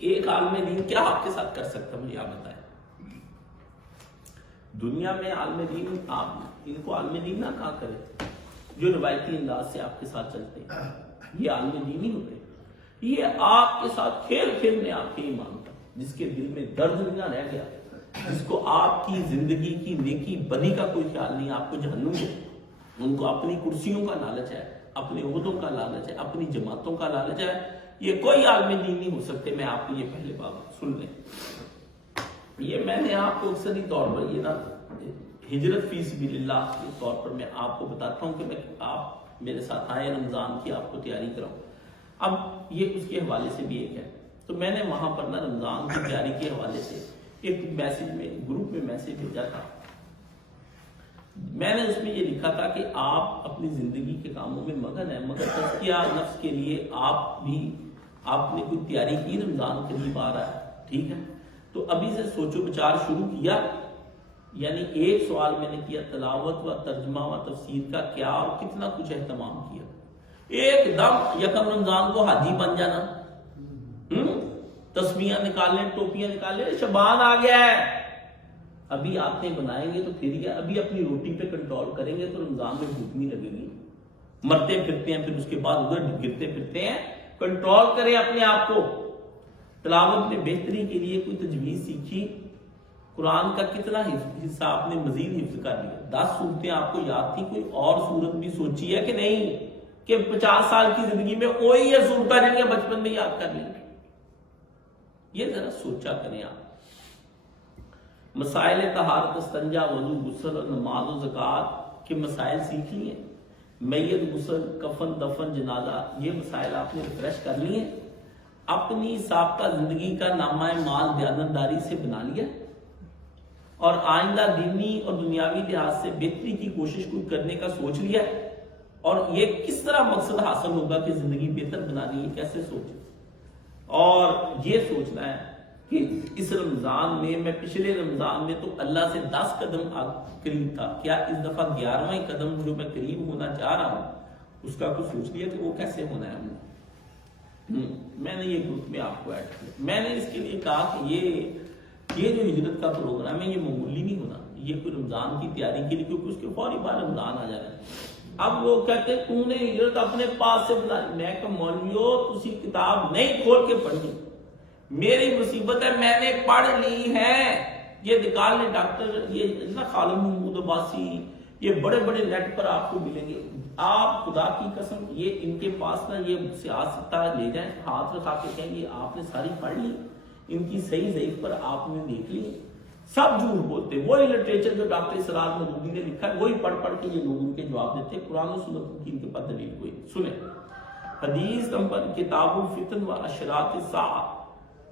ایک عالم دین کیا آپ کے ساتھ کر سکتا ہے؟ مجھے آپ بتائیں. دنیا میں عالم دین، آپ ان کو عالم دین نہ کہا کرے جو روایتی انداز سے آپ کے ساتھ چلتے ہیں. یہ عالم دین نہیں ہوتے. یہ آپ کے ساتھ کھیل کھیل میں آپ کے ایمان کا، جس کے دل میں درد نہ رہ گیا، جس کو آپ کی زندگی کی نیکی بدی کا کوئی خیال نہیں، آپ کو جہنم ہے. ان کو اپنی کرسیوں کا لالچ ہے، اپنے عہدوں کا لالچ ہے، اپنی جماعتوں کا لالچ ہے. یہ کوئی عالم دین نہیں ہو سکتے. میں آپ کو یہ پہلے بات سن لیں. یہ میں نے آپ کو اکثری طور پر یہ نا ہجرت فی سبیل اللہ کے طور پر میں آپ کو بتاتا ہوں کہ آپ میرے ساتھ آئے، رمضان کی آپ کو تیاری کراؤں. اب یہ اس کے حوالے سے بھی ایک ہے. تو میں نے وہاں پر نا رمضان کی تیاری کے حوالے سے ایک میسج میں گروپ میں میسج بھیجا تھا. میں نے اس میں یہ لکھا تھا کہ آپ اپنی زندگی کے کاموں میں مگن ہیں، مگر تزکیہ نفس کے لیے آپ نے کوئی تیاری کی؟ رمضان قریب آ رہا ہے، ٹھیک ہے، تو ابھی سے سوچو بچار شروع کیا. یعنی ایک سوال میں نے کیا، تلاوت و ترجمہ و تفسیر کا کیا اور کتنا کچھ اہتمام کیا؟ ایک دم یکم رمضان کو حاجی بن جانا، تسبیحاں نکالیں، ٹوپیاں نکالیں، شبان آ گیا ہے. ابھی آتے بنائیں گے تو پھر یہ ابھی اپنی روٹی پہ کنٹرول کریں گے تو رمضان میں بھوک نہیں لگے گی. مرتے پھرتے ہیں، پھر اس کے بعد ادھر گرتے پھرتے ہیں. کنٹرول کریں اپنے آپ کو. تلاوت میں بہتری کے لیے کوئی تجویز سیکھی. قرآن کا کتنا حصہ آپ نے مزید حفظ کر لیا؟ 10 صورتیں آپ کو یاد تھی. کوئی اور صورت بھی سوچی ہے کہ نہیں؟ کہ 50 سال کی زندگی میں وہی ہے صورتیں جن کے بچپن میں یاد کر لی. یہ ذرا سوچا کریں آپ. مسائل طہارت، استنجا، وضو، غسل اور نماز و زکوٰۃ کے مسائل سیکھ لیے. میت، غسل، کفن، دفن، جنازہ، یہ مسائل آپ نے ریفریش کر لیے. اپنی سابقہ زندگی کا نامہ مال دیانتداری سے بنا لیا اور آئندہ دینی اور دنیاوی لحاظ سے بہتری کی کوشش کوئی کرنے کا سوچ لیا. اور یہ کس طرح مقصد حاصل ہوگا کہ زندگی بہتر بنانی ہے، کیسے سوچیں. اور یہ سوچنا ہے کہ اس رمضان میں پچھلے رمضان میں تو اللہ سے 10 قدم قریب تھا، کیا اس دفعہ 11واں قدم جو میں قریب ہونا چاہ رہا ہوں اس کا کچھ سوچ لیا کہ وہ کیسے ہونا ہے. میں نے یہ گروپ میں آپ کو ایڈ کیا. میں نے اس کے لیے کہا کہ یہ جو ہجرت کا پروگرام ہے یہ معمولی نہیں ہونا. یہ کوئی رمضان کی تیاری کے لیے، کیونکہ اس کے فوری بعد رمضان آ جانا ہے. اب وہ کہتے ہیں تو نے ہجرت اپنے پاس سے بنا. میں کہ مولویو تسی کتاب نہیں کھول کے پڑھی. میری مصیبت ہے میں نے پڑھ لی ہے. یہ نکال لیں ڈاکٹر، یہ خالد محمود عباسی، یہ بڑے بڑے نیٹ پر آپ کو ملیں گے. آپ خدا کی قسم یہ ان کے پاس نا یہ سیاست لے جائیں، ہاتھ رکھا کے کہیں یہ آپ نے ساری پڑھ لی. ان کی صحیح ضعیف پر آپ نے دیکھ لی. سب جھوٹ بولتے. وہی لٹریچر جو ڈاکٹر اسرار مودودی نے لکھا ہے وہی پڑھ کے یہ لوگ ان کے جواب دیتے ہیں. قرآن و سنت کی ان کے پاس دلیل کوئی. سنیں حدیث نمبر کتاب الفتن و اشراط الساعہ.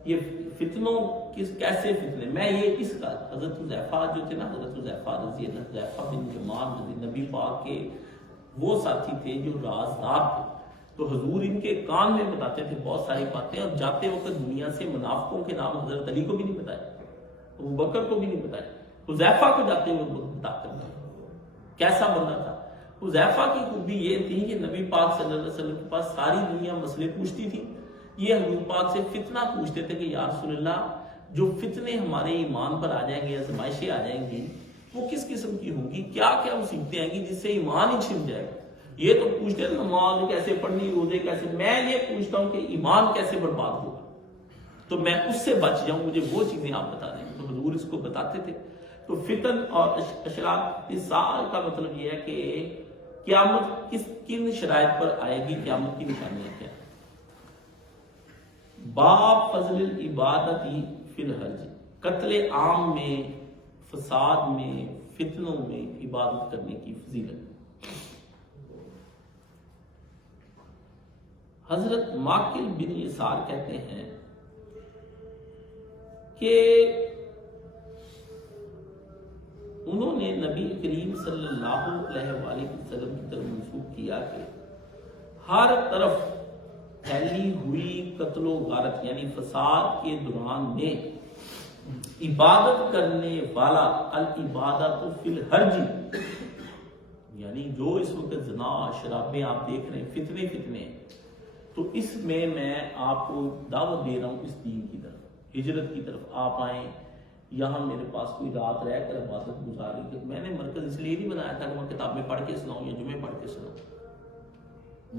یہ فتنوں کیسے فتنے، میں یہ اس کا حضرت حذیفہ جو تھے نا، حضرت حذیفہ رضی اللہ، حذیفہ بن جمان نبی پاک کے وہ ساتھی تھے جو رازدار تھے. تو حضور ان کے کان میں بتاتے تھے بہت ساری باتیں، اور جاتے وقت دنیا سے منافقوں کے نام حضرت علی کو بھی نہیں بتائے، ابوبکر کو بھی نہیں بتائے. حذیفہ کو جاتے ہوئے بتاتے تھے. کیسا بندہ تھا حذیفہ کی خوبی یہ تھی کہ نبی پاک صلی اللہ علیہ وسلم کے پاس ساری دنیا مسئلے پوچھتی تھی. یہ حضور پاک سے فتنہ پوچھتے تھے کہ یا رسول اللہ جو فتنے ہمارے ایمان پر آ جائیں گے، آزمائشیں آ جائیں گی، وہ کس قسم کی ہوں گی، کیا کیا مصیبتیں آئیں گی جس سے ایمان ہی چھن جائے گا. یہ تو پوچھتے ہیں نماز کیسے پڑھنی، روزے کیسے. میں یہ پوچھتا ہوں کہ ایمان کیسے برباد ہوگا تو میں اس سے بچ جاؤں، مجھے وہ چیزیں آپ بتا دیں. تو حضور اس کو بتاتے تھے. تو فتن اور اشراط الساعہ کا مطلب یہ ہے کہ قیامت کن شرائط پر آئے گی، قیامت کی نشانیاں کیا. باب فضل العبادت فی الحج. قتل عام میں، فساد میں، فتنوں میں عبادت کرنے کی فضیلت. حضرت ماقل بن یسار کہتے ہیں کہ انہوں نے نبی کریم صلی اللہ علیہ وآلہ وسلم کی طرف منسوخ کیا کہ ہر طرف پھیلی ہوئی قتل و غارت یعنی فساد کے دوران میں عبادت کرنے والا العبادت فی الحرج، یعنی جو اس وقت زنا، شرابیں آپ دیکھ رہے ہیں، فتنے تو اس میں آپ کو دعوت دے رہا ہوں اس دین کی طرف، ہجرت کی طرف آپ آئیں، یہاں میرے پاس کوئی رات رہ کر عبادت گزاری کہ میں نے مرکز اس لیے نہیں بنایا تھا کہ میں کتاب میں پڑھ کے سناؤں یا جمعے پڑھ کے سناؤں۔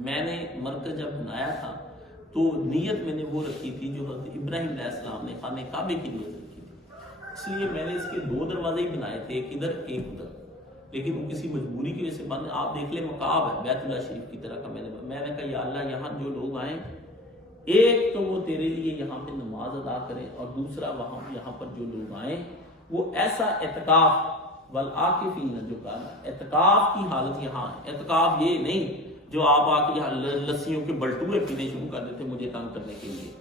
میں نے مرکز جب بنایا تھا تو نیت میں نے وہ رکھی تھی جو حضرت ابراہیم علیہ السلام نے خانہ کعبے کی نیت رکھی تھی، اس لیے میں نے اس کے 2 دروازے ہی بنائے تھے، ایک ادھر ایک ادھر، لیکن وہ کسی مجبوری کی وجہ سے بند۔ آپ دیکھ لیں مقاب ہے بیت اللہ شریف کی طرح کا، میں نے کہا یا اللہ یہاں جو لوگ آئیں، ایک تو وہ تیرے لیے یہاں پہ نماز ادا کریں، اور دوسرا یہاں پر جو لوگ آئیں وہ ایسا اعتکاف والعاکفین جو کہا اعتکاف کی حالت یہاں ہے۔ اعتکاف یہ نہیں جو آپ آ کے یہاں لسیوں کے بلٹورے پینے شروع کر دیتے مجھے تنگ کرنے کے لیے،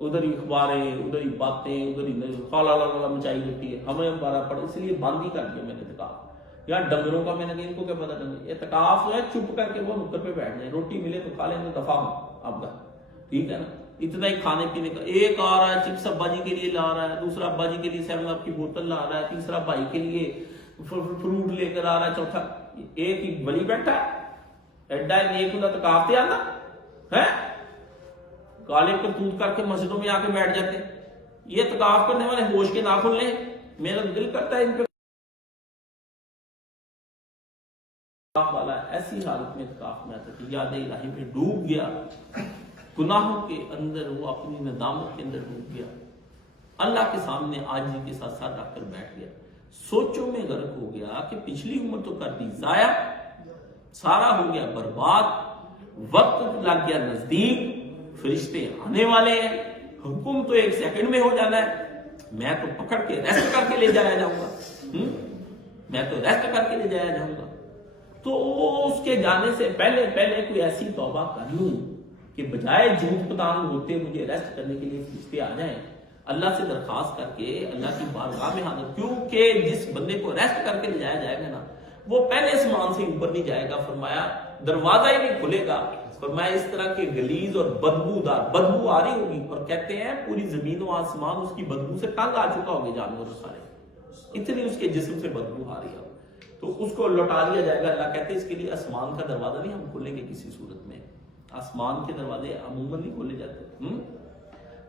ادھر ہی اخباریں، ادھر ہی باتیں، ادھر ہی خالا مچائی ہوتی ہے، ہمیں ہمارا پڑھ، اس لیے بند ہی کر دیا میں نے اعتکاف۔ یا ڈنگروں کا میں نے کہا ان کو کیا پتا ڈنگر، اعتکاف جو ہے چپ کر کے وہ نکر پہ بیٹھ جائیں، روٹی ملے تو کھا لیں، دفاع ہوں آپ کا، ٹھیک ہے نا، اتنا ہی کھانے پینے کا۔ ایک آ رہا ہے چپس ابا جی کے لیے لا رہا ہے، دوسرا ابا جی کے لیے 7 اپ کی بوتل لا رہا ہے، تیسرا بھائی کے لیے فروٹ لے کر آ رہا ہے، چوتھا ایک ہی بلی بیٹھا ہے ایڈا ایک ہوں تکافتے آتا ہے، کالے کرتوت کر کے مسجدوں میں آ کے بیٹھ جاتے ہیں۔ یہ تکاف کرنے والے ہوش کے ناخن لیں، میرا دل کرتا ہے ان پہ والا ایسی حالت میں اتکاف میں آتا کہ یاد الہی میں ڈوب گیا، گناہوں کے اندر، وہ اپنی ندامت کے اندر ڈوب گیا، اللہ کے سامنے عاجزی کے ساتھ ساتھ رکھ کر بیٹھ گیا، سوچوں میں غرق ہو گیا کہ پچھلی عمر تو کر دی ضائع، سارا ہو گیا برباد، وقت لگ گیا نزدیک، فرشتے آنے والے ہیں، حکم تو 1 سیکنڈ میں ہو جانا ہے، میں تو پکڑ کے ریسٹ کر کے لے جایا جاؤں گا، میں تو ریسٹ کر کے لے جایا جاؤں گا۔ تو اس کے جانے سے پہلے کوئی ایسی توبہ کر لوں کہ بجائے جھوٹ پتان ہوتے مجھے ریسٹ کرنے کے لیے فرشتے آ جائیں، اللہ سے درخواست کر کے اللہ کی بارگاہ میں حاضر، کیونکہ جس بندے کو ریسٹ کر کے لے جایا جائے گا نا وہ پہلے آسمان سے اوپر نہیں جائے گا، فرمایا دروازہ ہی نہیں کھلے گا، فرمایا اس طرح کے غلیظ اور بدبو آ رہی ہوگی، اور کہتے ہیں پوری زمین و آسمان اس کی بدبو سے تنگ آ چکا ہوگا، جانور سارے اتنی اس کے جسم سے بدبو آ رہی ہے، تو اس کو لوٹا دیا جائے گا۔ اللہ کہتے ہیں اس کے لیے آسمان کا دروازہ نہیں ہم کھولیں گے کسی صورت میں، آسمان کے دروازے عموماً نہیں کھولے جاتے۔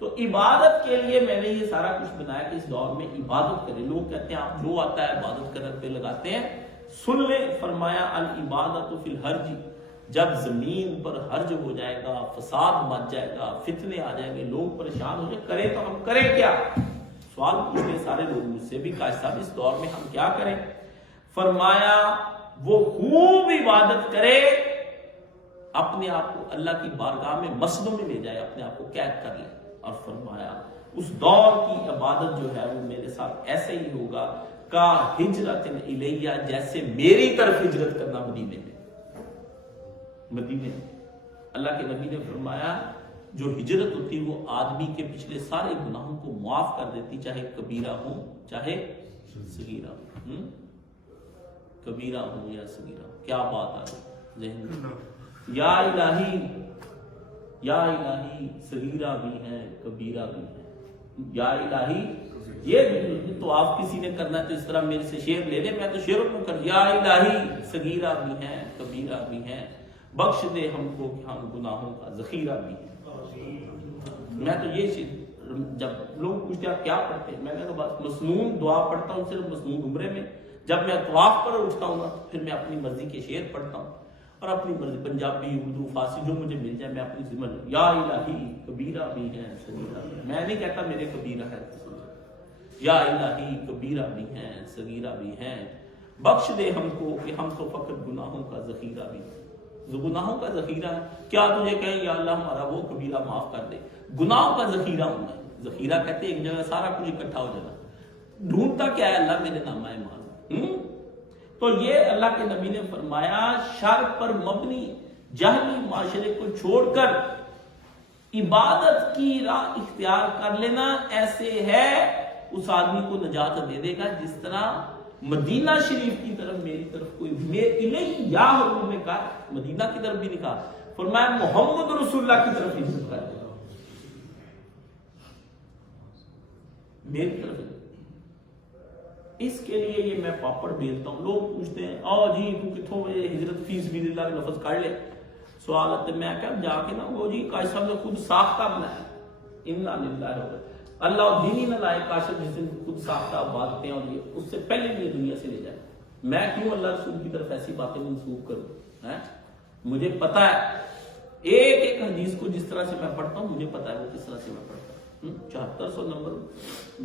تو عبادت کے لیے میں نے یہ سارا کچھ بنایا کہ اس دور میں عبادت کرے۔ لوگ کہتے ہیں آپ جو آتا ہے عبادت کرنے پہ لگاتے ہیں، سن لے، فرمایا العبادت فی الحرج، جب زمین پر حرج ہو جائے گا، فساد مچ جائے گا، فتنے آ جائیں گے، لوگ پریشان ہو جائیں، کریں تو ہم کریں کیا؟ سوال پوچھتے سارے لوگ مجھ سے بھی، کاش صاحب اس دور میں ہم کیا کریں؟ فرمایا وہ خوب عبادت کرے، اپنے آپ کو اللہ کی بارگاہ میں مسجدوں میں لے جائے، اپنے آپ کو قید کر لے، اور فرمایا اس دور کی عبادت جو ہے وہ میرے ساتھ ایسے ہی ہوگا کا ہجرت الیہ، جیسے میری طرف ہجرت کرنا مدینے میں۔ اللہ کے نبی نے فرمایا جو ہجرت ہوتی وہ آدمی کے پچھلے سارے گناہوں کو معاف کر دیتی، چاہے کبیرہ ہو چاہے صغیرہ ہو، کبیرہ ہو یا صغیرہ ہو۔ کیا بات آ ذہن میں، یا الہی صغیرہ بھی ہیں کبیرہ بھی ہیں، یا الہی، یہ تو آپ کسی نے کرنا ہے تو اس طرح میرے سے شعر لے لے، میں تو شعروں کو کر، یا الہی صغیرہ بھی ہیں کبیرہ بھی ہیں، بخش دے ہم کو کہ ہم گناہوں کا ذخیرہ بھی ہیں۔ میں تو یہ جب لوگ پوچھتے ہیں کیا پڑھتے ہیں، میں نے کہا بس مسنون دعا پڑھتا ہوں، صرف مسنون عمرے میں، جب میں طواف پر اٹھتا ہوں پھر میں اپنی مرضی کے شعر پڑھتا ہوں، اور اپنی مرضی پنجابی اردو فارسی جو مجھے مل جائے میں اپنی ذمہ، یا الہی کبیرہ بھی ہیں صغیرہ بھی ہیں، میں نہیں کہتا میرے کبیرہ ہے، یا الہی کبیرہ بھی ہیں صغیرہ بھی ہیں، بخش دے ہم کو کہ ہم تو فقط گناہوں کا ذخیرہ بھی ہیں۔ گناہوں کا ذخیرہ ہے، کیا تجھے کہیں یا اللہ ہمارا وہ کبیرہ معاف کر دے، گناہوں کا ذخیرہ ہوں میں، ذخیرہ کہتے ہیں ایک جگہ سارا کچھ اکٹھا ہو جانا، ڈھونڈتا کیا ہے اللہ میرے نامہ اعمال۔ تو یہ اللہ کے نبی نے فرمایا شر پر مبنی جہلی معاشرے کو چھوڑ کر عبادت کی راہ اختیار کر لینا ایسے ہے اس آدمی کو نجات دے دے گا، جس طرح مدینہ شریف کی طرف میری طرف کوئی الیہ یا حضور نے کہا، مدینہ کی طرف بھی نہیں کہا، فرمایا محمد رسول اللہ کی طرف ہجرت کر دے، میری طرف۔ اس کے لیے یہ میں پاپڑ بیلتا ہوں، لوگ پوچھتے ہیں آ جی تو کتوں ہجرت فی سبیل اللہ کا لفظ کر لے، سوال آتے میں کیا جا کے نا وہ جی کاشف صاحب نے خود ساختہ بنایا، انا للہ اللہ دین ہی نہ لائے کاشف جس نے خود ساختہ باتیں اور یہ اس سے پہلے بھی دنیا سے لے جائے، میں کیوں اللہ رسول کی طرف ایسی باتیں منسوخ کروں؟ مجھے پتا ہے ایک ایک حدیث کو جس طرح سے میں پڑھتا ہوں مجھے پتا ہے وہ کس طرح سے میں پڑھتا ہوں۔ 7400 نمبر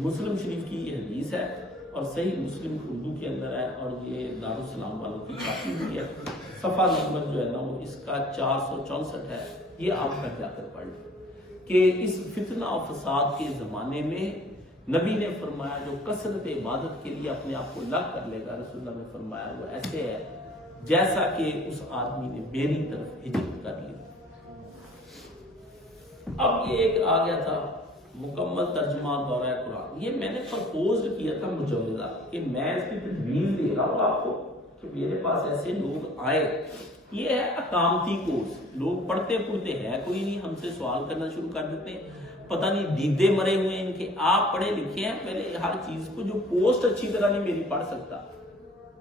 مسلم شریف کی یہ حدیث ہے اور صحیح مسلم اردو کے اندر ہے، اور یہ دارالسلام والوں کی چھاپی ہوئی ہے، صفحہ نمبر جو ہے نا وہ اس کا 464 ہے، یہ آپ گھر جا کر پڑھ لیں کہ اس فتنہ و فساد کے زمانے میں نبی نے فرمایا جو کثرت عبادت کے لیے اپنے آپ کو لگ کر لے گا، رسول اللہ نے فرمایا وہ ایسے ہے جیسا کہ اس آدمی نے میری طرف ہجرت کر لی۔ اب یہ ایک آ گیا تھا مکمل ترجمہ دورہ قرآن، یہ میں نے پرپوز کیا تھا مجوزہ کہ میں اس کی تجویز دے رہا ہوں آپ کو کہ میرے پاس ایسے لوگ آئے، یہ ہے اقامتی کورس، لوگ پڑھتے پڑھتے ہے کوئی نہیں، ہم سے سوال کرنا شروع کر دیتے ہیں، پتہ نہیں دیدے مرے ہوئے ہیں ان کے، آپ پڑھے لکھے ہیں، میں نے ہر چیز کو جو پوسٹ اچھی طرح نہیں میری پڑھ سکتا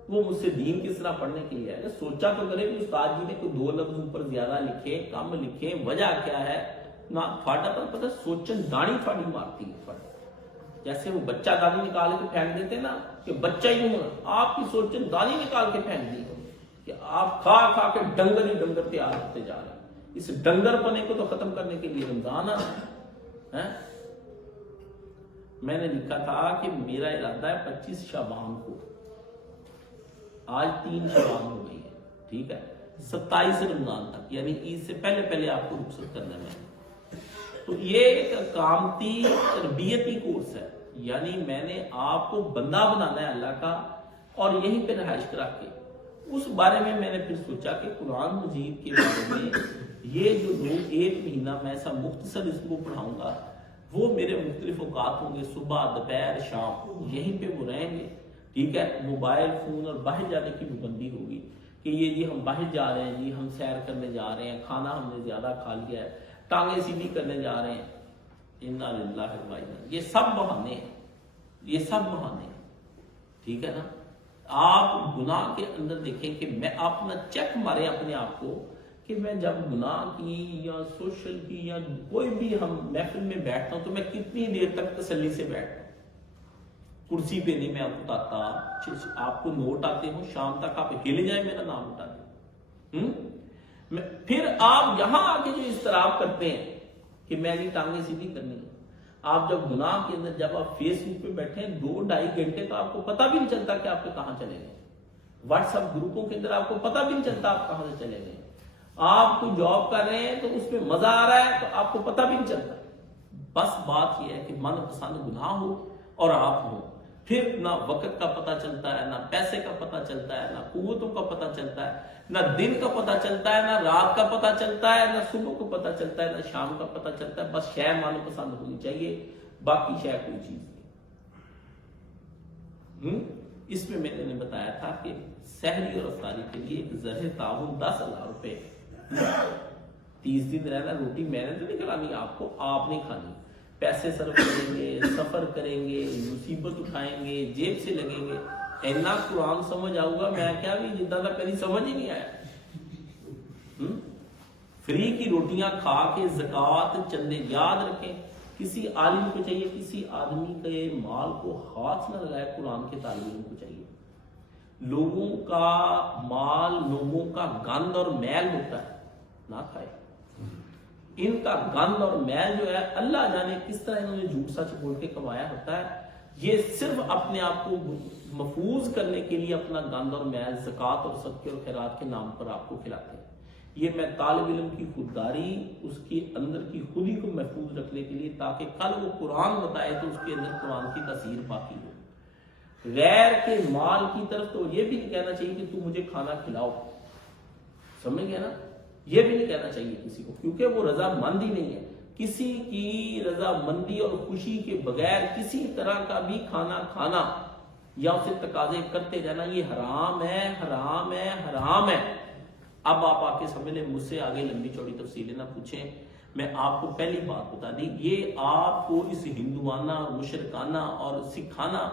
وہ مجھ سے دین کس طرح پڑھنے کے لیے ہے، سوچا تو کرے کہ استاد جی نے کوئی 2 لفظ اوپر زیادہ لکھے کم لکھے، وجہ کیا ہے نہ پھاٹا پر پتہ سوچن داڑھی پھاڑی مارتی ہے، جیسے وہ بچہ دانی نکال کے پھینک دیتے نا کہ بچہ ہی ہوں، آپ کی سوچن دانی نکال کے پھینک دی کہ آپ کھا کھا کے ڈنگر ہی ڈنگر تیار ہوتے جا رہے ہیں، اس ڈنگر پنے کو تو ختم کرنے کے لیے رمضان ہے۔ میں نے لکھا تھا کہ میرا ارادہ ہے 25 شعبان کو، آج 3 شعبان ہو گئی ہے، ٹھیک ہے، 27 رمضان تک یعنی عید سے پہلے پہلے آپ کو رخصت کرنا ہے۔ تو یہ ایک اقامتی تربیتی کورس ہے، یعنی میں نے آپ کو بندہ بنانا ہے اللہ کا اور یہیں پہ رہائش کرا کے، اس بارے میں میں نے پھر سوچا کہ قرآن مجید کے بارے میں یہ جو لوگ 1 مہینہ میں ایسا مختصر اس کو پڑھاؤں گا وہ میرے مختلف اوقات ہوں گے، صبح دوپہر شام، یہیں پہ وہ رہیں گے، ٹھیک ہے، موبائل فون اور باہر جانے کی پابندی ہوگی کہ یہ جی ہم باہر جا رہے ہیں، جی ہم سیر کرنے جا رہے ہیں، کھانا ہم نے زیادہ کھا لیا ہے، ٹانگیں سیدھی کرنے جا رہے ہیں، انا للہ و انا، یہ سب بہانے ہیں، یہ سب بہانے ہیں، ٹھیک ہے نا۔ آپ گناہ کے اندر دیکھیں کہ میں اپنا چیک مارے اپنے آپ کو کہ میں جب گناہ کی یا سوشل کی یا کوئی بھی ہم محفل میں بیٹھتا ہوں تو میں کتنی دیر تک تسلی سے بیٹھتا ہوں، کرسی پہ نہیں میں اٹھاتا، آپ کو نوٹ آتے ہوں شام تک آپ ہل جائیں میرا نام اٹھا دیں، پھر آپ یہاں آ کے جو اضطراب کرتے ہیں کہ میں نے ٹانگیں سیدھی کرنی ہے، آپ جب گناہ کے اندر جب آپ فیس بک پہ بیٹھے ہیں 2-2.5 گھنٹے تو آپ کو پتہ بھی نہیں چلتا کہ آپ کے کہاں چلے گئے، واٹس ایپ گروپوں کے اندر آپ کو پتہ بھی نہیں چلتا آپ کہاں سے چلے گئے، آپ کوئی جاب کر رہے ہیں تو اس میں مزہ آ رہا ہے تو آپ کو پتہ بھی نہیں چلتا، بس بات یہ ہے کہ من پسند گناہ ہو اور آپ ہو، پھر نہ وقت کا پتہ چلتا ہے، نہ پیسے کا پتہ چلتا ہے، نہ قوتوں کا پتہ چلتا ہے، نہ دن کا پتہ چلتا ہے، نہ رات کا پتہ چلتا ہے، نہ صبح کو پتہ چلتا ہے، نہ شام کا پتہ چلتا ہے، بس شے من پسند ہونی چاہیے، باقی شے کوئی چیز نہیں۔ اس میں نے بتایا تھا کہ سحری اور افطاری کے لیے ایک زرہ تعاون 10,000 روپے، 30 دن رہنا، روٹی میں نے تو نہیں کھلانی آپ کو، آپ نہیں کھانی، پیسے صرف کریں گے، سفر کریں گے، مصیبت اٹھائیں گے، جیب سے لگیں گے، اینا قرآن سمجھ آؤں گا میں کیا بھی جدہ تک کبھی سمجھ ہی نہیں آیا۔ فری کی روٹیاں کھا کے زکوٰۃ چندے یاد رکھیں، کسی عالم کو چاہیے کسی آدمی کے مال کو ہاتھ نہ لگائے، قرآن کے طالب علم کو چاہیے، لوگوں کا مال لوگوں کا گند اور میل ہوتا ہے، نہ کھائے، ان کا گند اور میل جو ہے اللہ جانے کس طرح انہوں نے جھوٹ سچ بول کے کمایا ہوتا ہے، یہ صرف اپنے آپ کو محفوظ کرنے کے لیے اپنا گند اور میل زکوٰۃ اور صدقے اور خیرات کے نام پر آپ کو کھلاتے ہیں۔ یہ میں طالب علم کی خودداری، اس کے اندر کی خودی کو محفوظ رکھنے کے لیے، تاکہ کل وہ قرآن بتائے تو اس کے اندر قرآن کی تاثیر باقی ہو۔ غیر کے مال کی طرف تو یہ بھی نہیں کہنا چاہیے کہ تم مجھے کھانا کھلاؤ، سمجھ گئے نا، یہ بھی نہیں کہنا چاہیے کسی کو، کیونکہ وہ رضا مند ہی نہیں ہے، کسی کی رضا مندی اور خوشی کے بغیر کسی طرح کا بھی کھانا کھانا یا اسے تقاضے کرتے جانا یہ حرام ہے، حرام ہے، حرام ہے۔ اب آپ آ کے سمجھ لیں، مجھ سے آگے لمبی چوڑی تفصیلیں نہ پوچھیں، میں آپ کو پہلی بات بتا دی، یہ آپ کو اس ہندوانہ اور مشرکانہ اور سکھانہ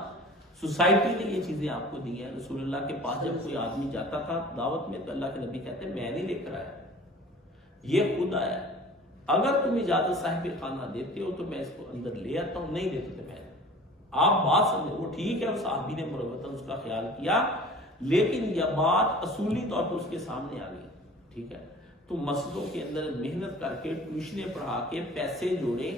سوسائٹی نے یہ چیزیں آپ کو دی ہیں۔ رسول اللہ کے پاس جب کوئی آدمی جاتا تھا دعوت میں تو اللہ کے نبی کہتے ہیں میں نہیں لے کر آیا، یہ خود آیا ہے، اگر تم اجازت صاحب خانہ دیتے ہو تو میں اس کو اندر لے آتا ہوں، نہیں دیتے تو میں آپ بات سمجھے، وہ ٹھیک ہے اس صحابی نے مروتاً اس کا خیال کیا، لیکن یہ بات اصولی طور پر اس کے سامنے آ گئی، ٹھیک ہے، تو مسجدوں کے اندر محنت کر کے ٹیوشنیں پڑھا کے پیسے جوڑے،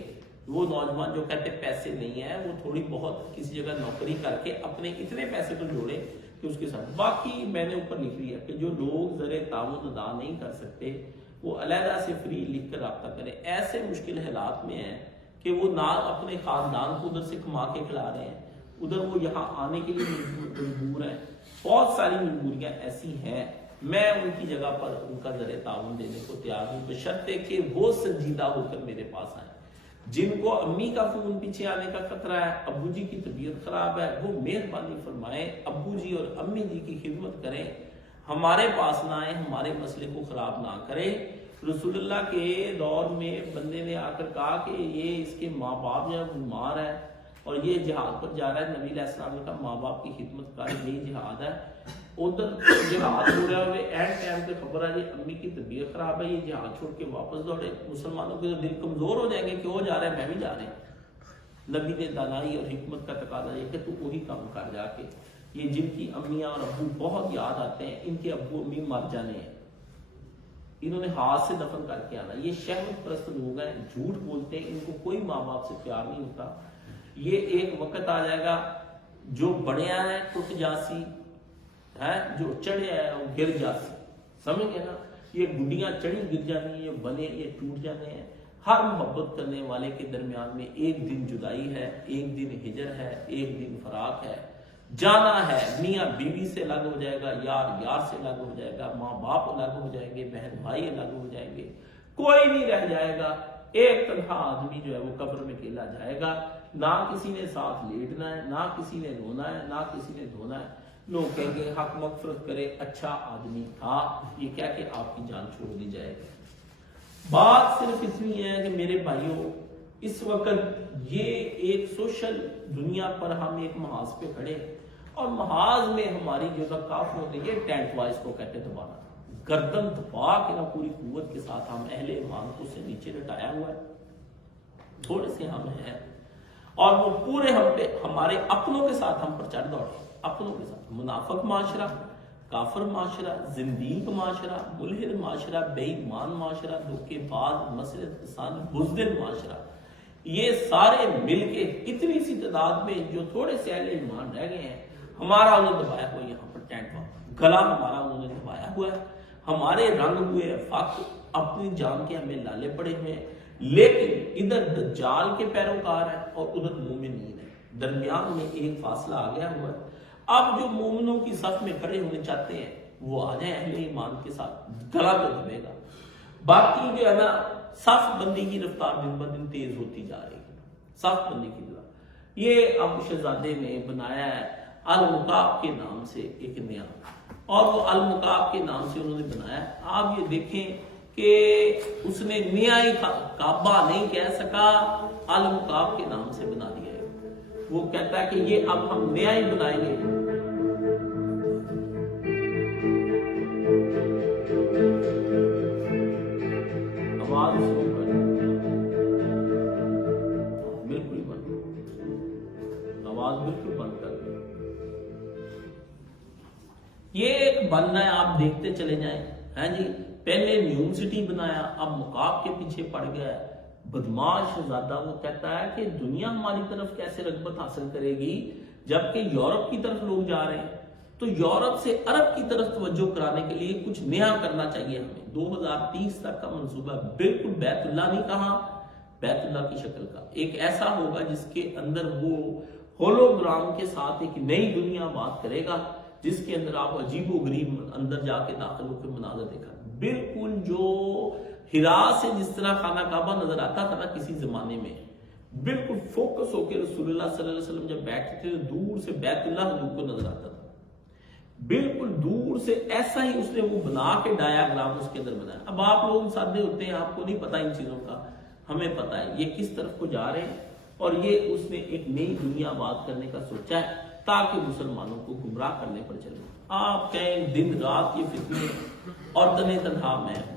وہ نوجوان جو کہتے پیسے نہیں ہیں، وہ تھوڑی بہت کسی جگہ نوکری کر کے اپنے اتنے پیسے تو جوڑے کہ اس کے ساتھ، باقی میں نے اوپر لکھ لیا کہ جو لوگ ذرے تعاون ادا نہیں کر سکتے وہ علیحدہ سے فری لکھ کر رابطہ کریں، ایسے مشکل حالات میں ہیں کہ وہ نہ اپنے خاندان کو ادھر سے کما کے کھلا رہے ہیں، ادھر وہ یہاں آنے کے لیے مجبور ہیں، بہت ساری مجبوریاں ایسی ہیں، میں ان کی جگہ پر ان کا ذریعہ تعاون دینے کو تیار ہوں، بشرطے کہ وہ سنجیدہ ہو کر میرے پاس آئیں۔ جن کو امی کا فون پیچھے آنے کا خطرہ ہے، ابو جی کی طبیعت خراب ہے، وہ مہربانی فرمائیں ابو جی اور امی جی کی خدمت کریں، ہمارے پاس نہ آئیں، ہمارے مسئلے کو خراب نہ کریں۔ رسول اللہ کے دور میں بندے نے آ کر کہا کہ یہ اس کے ماں باپ جو بیمار ہے اور یہ جہاد پر جا رہا ہے، نبی علیہ السلام نے کہا ماں باپ کی خدمت کا یہی جہاد ہے، ادھر جہاد ہو رہا ہوئے اینڈ ٹائم پہ خبر ہے جی امی کی طبیعت خراب ہے، یہ جہاد چھوڑ کے واپس دوڑے، مسلمانوں کے دل کمزور ہو جائیں گے کہ وہ جا رہے ہیں میں بھی جا رہے ہیں۔ نبی نے دانائی اور حکمت کا تقاضا یہ کہ تو وہی کام کر جا کے، یہ جن کی امیاں اور ابو بہت یاد آتے ہیں، ان کے ابو امی مر جانے ہیں، انہوں نے ہاتھ سے دفن کر کے آنا، یہ شہوت پرست لوگ ہیں، جھوٹ بولتے ہیں، ان کو کوئی ماں باپ سے پیار نہیں ہوتا، یہ ایک وقت آ جائے گا جو بڑھیا ہے ٹوٹ جاسی ہے، جو چڑھیا ہے وہ گر جاسی، سمجھ گئے نا، یہ گڈیاں چڑھی گر جانی، یہ بنے یہ ٹوٹ جانے ہیں۔ ہر محبت کرنے والے کے درمیان میں ایک دن جدائی ہے، ایک دن ہجر ہے، ایک دن فراق ہے، جانا ہے، میاں بیوی سے الگ ہو جائے گا، یار یار سے الگ ہو جائے گا، ماں باپ الگ ہو جائیں گے، بہن بھائی الگ ہو جائیں گے، کوئی نہیں رہ جائے گا، ایک تنہا آدمی جو ہے وہ قبر میں اکیلا جائے گا، نہ کسی نے ساتھ لیٹنا ہے، نہ کسی نے رونا ہے، نہ کسی نے دھونا ہے، لوگ کہیں گے حق مغفرت کرے اچھا آدمی تھا، یہ کہہ کے آپ کی جان چھوڑ دی جائے گی۔ بات صرف اتنی ہے کہ میرے بھائیوں اس وقت یہ ایک سوشل دنیا پر ہم ایک محاذ پہ کھڑے، اور محاذ میں ہماری جو کاف ہوتے یہ ٹینٹ وائز کو کہتے دبانا، گردن دبا کے نہ پوری قوت کے ساتھ ہم اہل ایمان کو سے نیچے لٹایا ہوا ہے، تھوڑے سے ہم ہیں اور وہ پورے ہم پہ ہمارے اپنوں کے ساتھ ہم پر چڑھ دوڑے، اپنوں کے ساتھ منافق معاشرہ، کافر معاشرہ، زندیق معاشرہ، ملحد معاشرہ، بے ایمان معاشرہ، دھوکے باز، مسرت پسند، بزدل معاشرہ، یہ سارے مل کے اتنی سی تعداد میں جو تھوڑے سے اہل ایمان رہ گئے ہیں، ہمارا انہوں دبایا ہوا یہاں پر ٹینٹ پر گلا ہمارا انہوں نے دبایا ہوا ہے، ہمارے رنگ ہوئے فخر اپنی جان کے ہمیں لالے پڑے ہوئے ہیں، لیکن ادھر دجال کے پیروکار ہیں اور ادھر مومنین ہیں، درمیان میں ایک فاصلہ آ گیا ہوا ہے۔ اب جو مومنوں کی صف میں کھڑے ہونے چاہتے ہیں وہ آ جائیں اہل ایمان کے ساتھ، گلا تو دبے گا، باقی جو ہے نا صف بندی کی رفتار دن بہ دن تیز ہوتی جا رہی ہے، صف بندی کی رفتار، یہ اب شہزادے نے بنایا ہے المقاب کے نام سے ایک نیا، اور وہ المقاب کے نام سے انہوں نے بنایا، آپ یہ دیکھیں کہ اس نے نیا ہی کعبہ نہیں کہہ سکا، المقاب کے نام سے بنا دیا ہے، وہ کہتا ہے کہ یہ اب ہم نیا ہی بنائیں گے۔ آواز بالکل بند، آواز بالکل بند کر دیں، یہ ایک بننا ہے، آپ دیکھتے چلے جائیں، ہیں جی، پہلے یونیورسٹی بنایا، اب مقاب کے پیچھے پڑ گیا ہے، بدماش شہزادہ وہ کہتا ہے کہ دنیا ہماری طرف کیسے رغبت حاصل کرے گی جبکہ یورپ کی طرف لوگ جا رہے ہیں، تو یورپ سے عرب کی طرف توجہ کرانے کے لیے کچھ نیا کرنا چاہیے ہمیں، 2030 تک کا منصوبہ، بالکل بیت اللہ نہیں کہا، بیت اللہ کی شکل کا ایک ایسا ہوگا جس کے اندر وہ ہولوگرام کے ساتھ ایک نئی دنیا بات کرے گا، جس کے اندر آپ عجیب و غریب اندر جا کے داخل ہو کے مناظر دیکھا، بالکل جو ہرا سے جس طرح خانہ کعبہ نظر آتا تھا نا کسی زمانے میں، بالکل فوکس ہو کے رسول اللہ صلی اللہ علیہ وسلم جب بیٹھتے تھے تو دور سے بیت اللہ حضور کو نظر آتا تھا، بالکل دور سے ایسا ہی اس نے وہ بنا کے ڈایاگرام اس کے اندر بنایا۔ اب آپ لوگ سادے ہوتے ہیں، آپ کو نہیں پتا ان چیزوں کا، ہمیں پتا ہے یہ کس طرف کو جا رہے ہیں، اور یہ اس نے ایک نئی دنیا بات کرنے کا سوچا ہے تاکہ مسلمانوں کو گمراہ کرنے پر چلے۔ آپ کہیں دن رات یہ فتنے اور تنہا میں ہوں،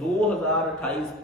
2028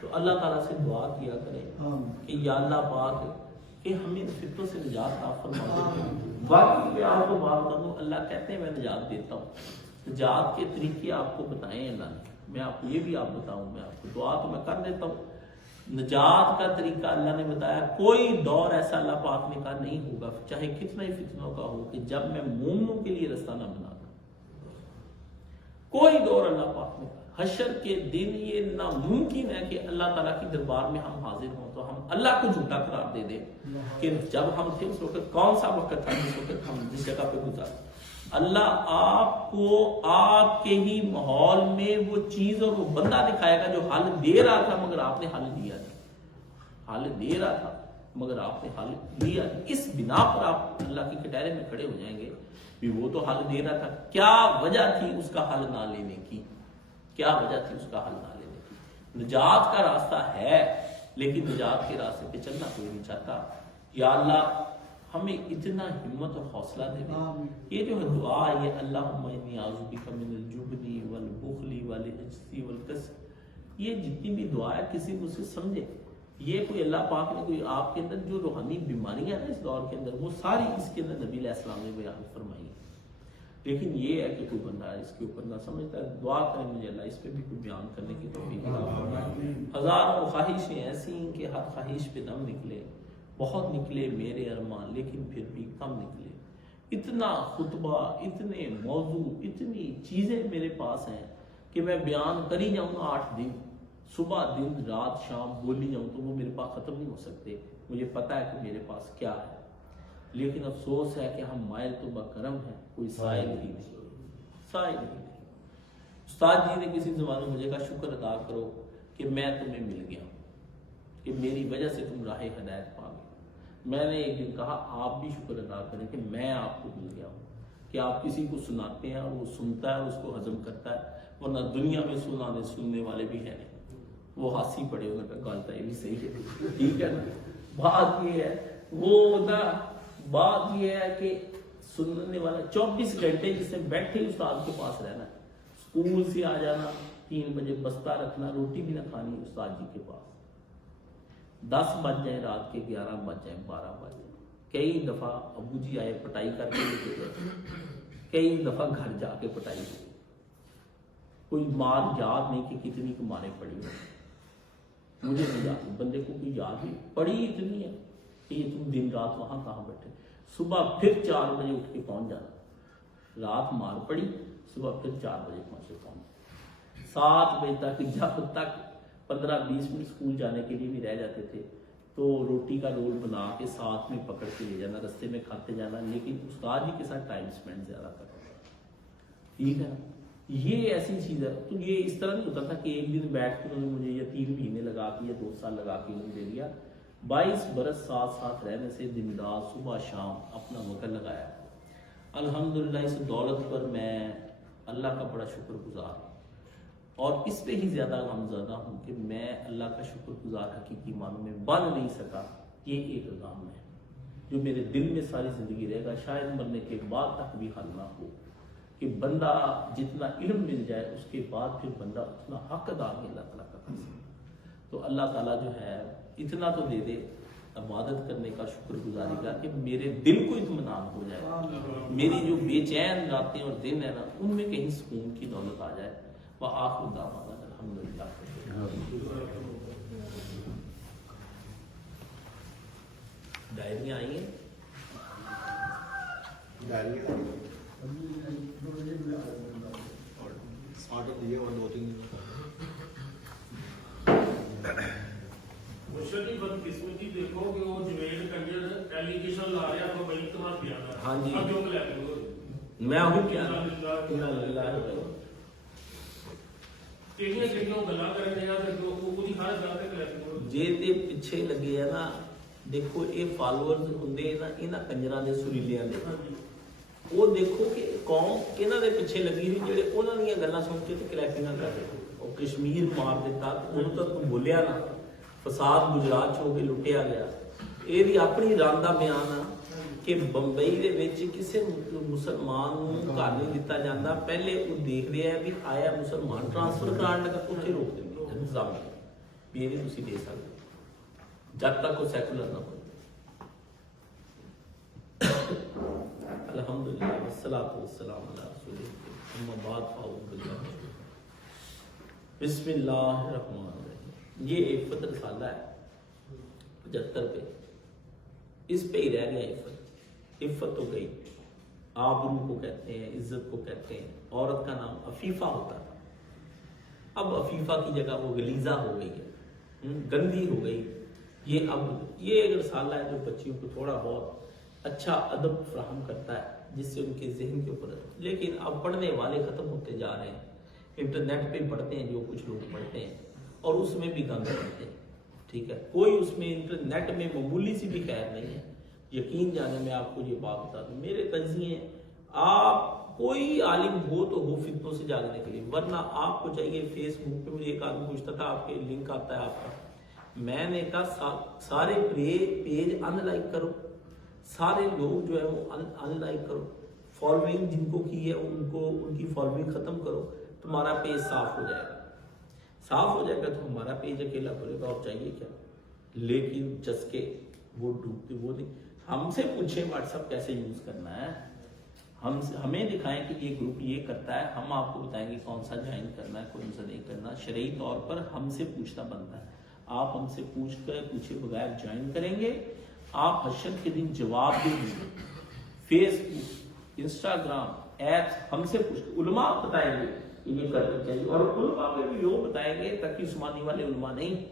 تو اللہ تعالیٰ سے دعا کیا کریں کہ یا اللہ پاک کہ ہمیں فتنوں سے نجات عطا فرما دے. باقی میں آپ کو بات کروں، اللہ کہتے ہیں میں نجات دیتا ہوں، نجات کے طریقے آپ کو بتائیں اللہ نے، میں آپ کو یہ بھی آپ بتاؤں، میں آپ کو دعا تو میں کر دیتا ہوں. نجات کا طریقہ اللہ نے بتایا. کوئی دور ایسا اللہ پاک نے کہا نہیں ہوگا چاہے کتنا ہی فتنوں کا ہو کہ جب میں مومنوں کے لیے رستہ نہ بنا دوں. کوئی دور اللہ پاک نے کہا. حشر کے دن یہ ناممکن ہے کہ اللہ تعالیٰ کی دربار میں ہم حاضر ہوں تو ہم اللہ کو جھوٹا قرار دے دیں کہ جب ہم تھے اس وقت کون سا وقت تھا جس وقت ہم جس جگہ پہ گزارے. اللہ آپ کو آپ کے ہی ماحول میں وہ چیز اور وہ بندہ دکھائے گا جو حل دے رہا تھا مگر آپ نے حل دیا نہیں. حل دے رہا تھا مگر آپ نے حل دیا نہیں. اس بنا پر آپ اللہ کے کٹہرے میں کھڑے ہو جائیں گے کہ وہ تو حل دے رہا تھا. کیا وجہ تھی اس کا حل نہ لینے کی؟ کیا وجہ تھی اس کا حل نہ لینے کی؟ نجات کا راستہ ہے لیکن نجات کے راستے پہ چلنا کوئی نہیں چاہتا. یا اللہ ہمیں اتنا ہمت اور حوصلہ دے دے. یہ جو ہے دعا یہ اللہم انی اعوذ بک من الجبن والبخل والعجز والکسل، یہ جتنی بھی دعا ہے کسی کو اسے سمجھے. یہ کوئی اللہ پاک نے کوئی آپ کے اندر جو روحانی بیماریاں ہیں اس دور کے اندر وہ ساری اس کے اندر نبی علیہ السلام نے بیان فرمائی. لیکن یہ ہے کہ کوئی بندہ اس کے اوپر نہ سمجھتا ہے. دعا کریں مجھے اللہ اس پہ بھی کوئی بیان کرنے کی توفیق عطا فرمائے. ہزاروں خواہشیں ایسی ہیں کہ ہر خواہش پہ دم نکلے. بہت نکلے میرے ارمان لیکن پھر بھی کم نکلے. اتنا خطبہ، اتنے موضوع، اتنی چیزیں میرے پاس ہیں کہ میں بیان کر ہی جاؤں گا 8 دن، صبح دن رات شام بولی جاؤں تو وہ میرے پاس ختم نہیں ہو سکتے. مجھے پتا ہے کہ میرے پاس کیا ہے، لیکن افسوس ہے کہ ہم مائل تو بکرم ہیں، کوئی سائل ہی نہیں، سائل ہی نہیں. استاد جی نے کسی زمانے مجھے کہا شکر ادا کرو کہ میں تمہیں مل گیا ہوں، کہ میری وجہ سے تم راہ ہدایت پا گئے. میں نے ایک دن کہا آپ بھی شکر ادا کریں کہ میں آپ کو مل گیا ہوں، کہ آپ کسی کو سناتے ہیں اور وہ سنتا ہے اس کو ہضم کرتا ہے. ورنہ دنیا میں سننے والے بھی ہیں، وہ ہنسی پڑے ہوئے پہ کہتا یہ بھی صحیح ہے، ٹھیک ہے نا. بات یہ ہے وہ نا بات یہ ہے کہ سننے والا 24 گھنٹے جسے بیٹھے استاد کے پاس رہنا ہے. اسکول سے آ جانا 3 بجے بستہ رکھنا، روٹی بھی نہ کھانی استاد جی کے پاس. 10 بج جائیں رات کے، 11 بج جائیں، 12 بج جائیں. کئی دفعہ ابو جی آئے پٹائی کر کے لے گئے، کئی دفعہ گھر جا کے پٹائی کی. کوئی مار یاد نہیں کہ کتنی کو مارے پڑی ہے، مجھے نہیں یاد. بندے کو کوئی یاد نہیں پڑی اتنی ہے کہ یہ تم دن رات وہاں کہاں بیٹھے. صبح پھر 4 بجے اٹھ کے پہنچ جانا. رات مار پڑی، صبح پھر 4 بجے پہنچ 7 بجے تک، جب تک 15-20 منٹ اسکول جانے کے لیے بھی رہ جاتے تھے تو روٹی کا رول بنا کے ساتھ میں پکڑ کے لے جانا، رستے میں کھاتے جانا، لیکن استاد جی کے ساتھ ٹائم اسپینڈ زیادہ کرنا. ٹھیک ہے نا. یہ ایسی چیز ہے. تو یہ اس طرح نہیں ہوتا تھا کہ ایک دن بیٹھ کے انہوں نے مجھے یا 3 مہینے لگا کے یا 2 سال لگا کے انہوں نے دے دیا. 22 برس ساتھ رہنے سے دن رات صبح شام اپنا وقت لگایا. الحمدللہ اس دولت پر میں اللہ کا بڑا شکر گزار ہوں، اور اس پہ ہی زیادہ غمزدہ ہوں کہ میں اللہ کا شکر گزار حقیقی معنوں میں بن نہیں سکا. یہ ایک غم ہے جو میرے دل میں ساری زندگی رہے گا، شاید مرنے کے بعد تک بھی حل نہ ہو. کہ بندہ جتنا علم مل جائے اس کے بعد پھر بندہ اتنا حق ادا ہے اللہ تعالیٰ کا. تو اللہ تعالیٰ جو ہے اتنا تو دے دے عبادت کرنے کا، شکر گزاری کا، کہ میرے دل کو اطمینان ہو جائے. میری جو بے چین راتیں اور دن ہے نا ان میں کہیں سکون کی دولت آ جائے. وآخر دعوانا الحمدللہ. ڈائریاں آئی ہیں، بدقسمتی دیکھو کہ وہ جوید کنجر ایلیگیشن لا رہا ہے بھائی تمہارا پیانا ہے. ہاں جی اب جو لے کے میں وہی کیا جی پیچھے لگے ہے نا. دیکھو یہ فالوورز ہوندے نا انہاں کنجراں دے سریلیاں دے، وہ دیکھو کہ قوم انہاں دے پیچھے لگی ہوئی جڑے انہاں دیاں گلاں سن کے تے کلیپنگاں کر رہے. وہ کشمیر مار دیتا انہوں تک کوئی بولیا نا، فساد گجرات چھو کے لٹیا گیا. یہ اپنی راندہ بیان آ کہ بمبئی دے وچ کسے مسلمان نوں گھر نہیں دتا جاتا. پہلے وہ دیکھ رہے ہیں بھی آیا مسلمان ٹرانسفر کران لگا اتنے روک دیں گے انتظامیہ. یہ نہیں تسی دے سکتے جب تک وہ سیکولر نہ ہو. الحمدللہ والصلاۃ والسلام علی رسول اللہ اما بعد فاعوذ باللہ. بسم اللہ الرحمن الرحیم. یہ عفت رسالہ ہے 75 پہ. اس پہ ہی رہ گیا عفت. عفت تو گئی. آبرو کو کہتے ہیں, عزت کو کہتے ہیں. عورت کا نام عفیفہ ہوتا تھا, اب عفیفہ کی جگہ وہ غلیظہ ہو گئی ہے, گندی ہو گئی. یہ اب یہ ایک رسالہ ہے جو بچیوں کو تھوڑا بہت اچھا ادب فراہم کرتا ہے جس سے ان کے ذہن کے اوپر. لیکن اب پڑھنے والے ختم ہوتے جا رہے ہیں. انٹرنیٹ پہ پڑھتے ہیں جو کچھ لوگ پڑھتے ہیں اور اس میں بھی گند پڑھتے ہیں. ٹھیک ہے, کوئی اس میں انٹرنیٹ میں معمولی سی بھی خیر نہیں ہے. یقین جانے میں آپ کو یہ بات بتا دوں, میرے تجزیے آپ کوئی عالم ہو تو ہو فتنوں سے جاگنے کے لیے, ورنہ آپ کو چاہیے. فیس بک پہ مجھے ایک آدمی پوچھتا تھا آپ کے لنک آتا ہے آپ کا, میں نے کہا سارے پیج ان لائک کرو, سارے لوگ جو ہے وہ ان لائک کرو, فالوئنگ جن کو کی ہے ان کی فالوئنگ ختم کرو, تمہارا پیج صاف ہو جائے گا. صاف ہو جائے گا تو ہمارا پیج اکیلا کھلے گا, اور چاہیے کیا. لیکن چسکے وہ ڈوبتے وہ نہیں. ہم سے پوچھیں واٹس ایپ کیسے یوز کرنا ہے, ہمیں دکھائیں کہ یہ گروپ یہ کرتا ہے, ہم آپ کو بتائیں گے کون سا جوائن کرنا ہے کون سا نہیں کرنا. شرعی طور پر ہم سے پوچھنا بنتا ہے. آپ ہم سے پوچھے بغیر جوائن کریں گے, آپ حشر کے دن جواب دیں گے. فیس بک, انسٹاگرام, ایپس ہم سے پوچھ, علماء بتائیں گے کہ یہ کرنا چاہیے, اور علماء میں بھی وہ بتائیں گے تاکہ عثمانی والے علماء نہیں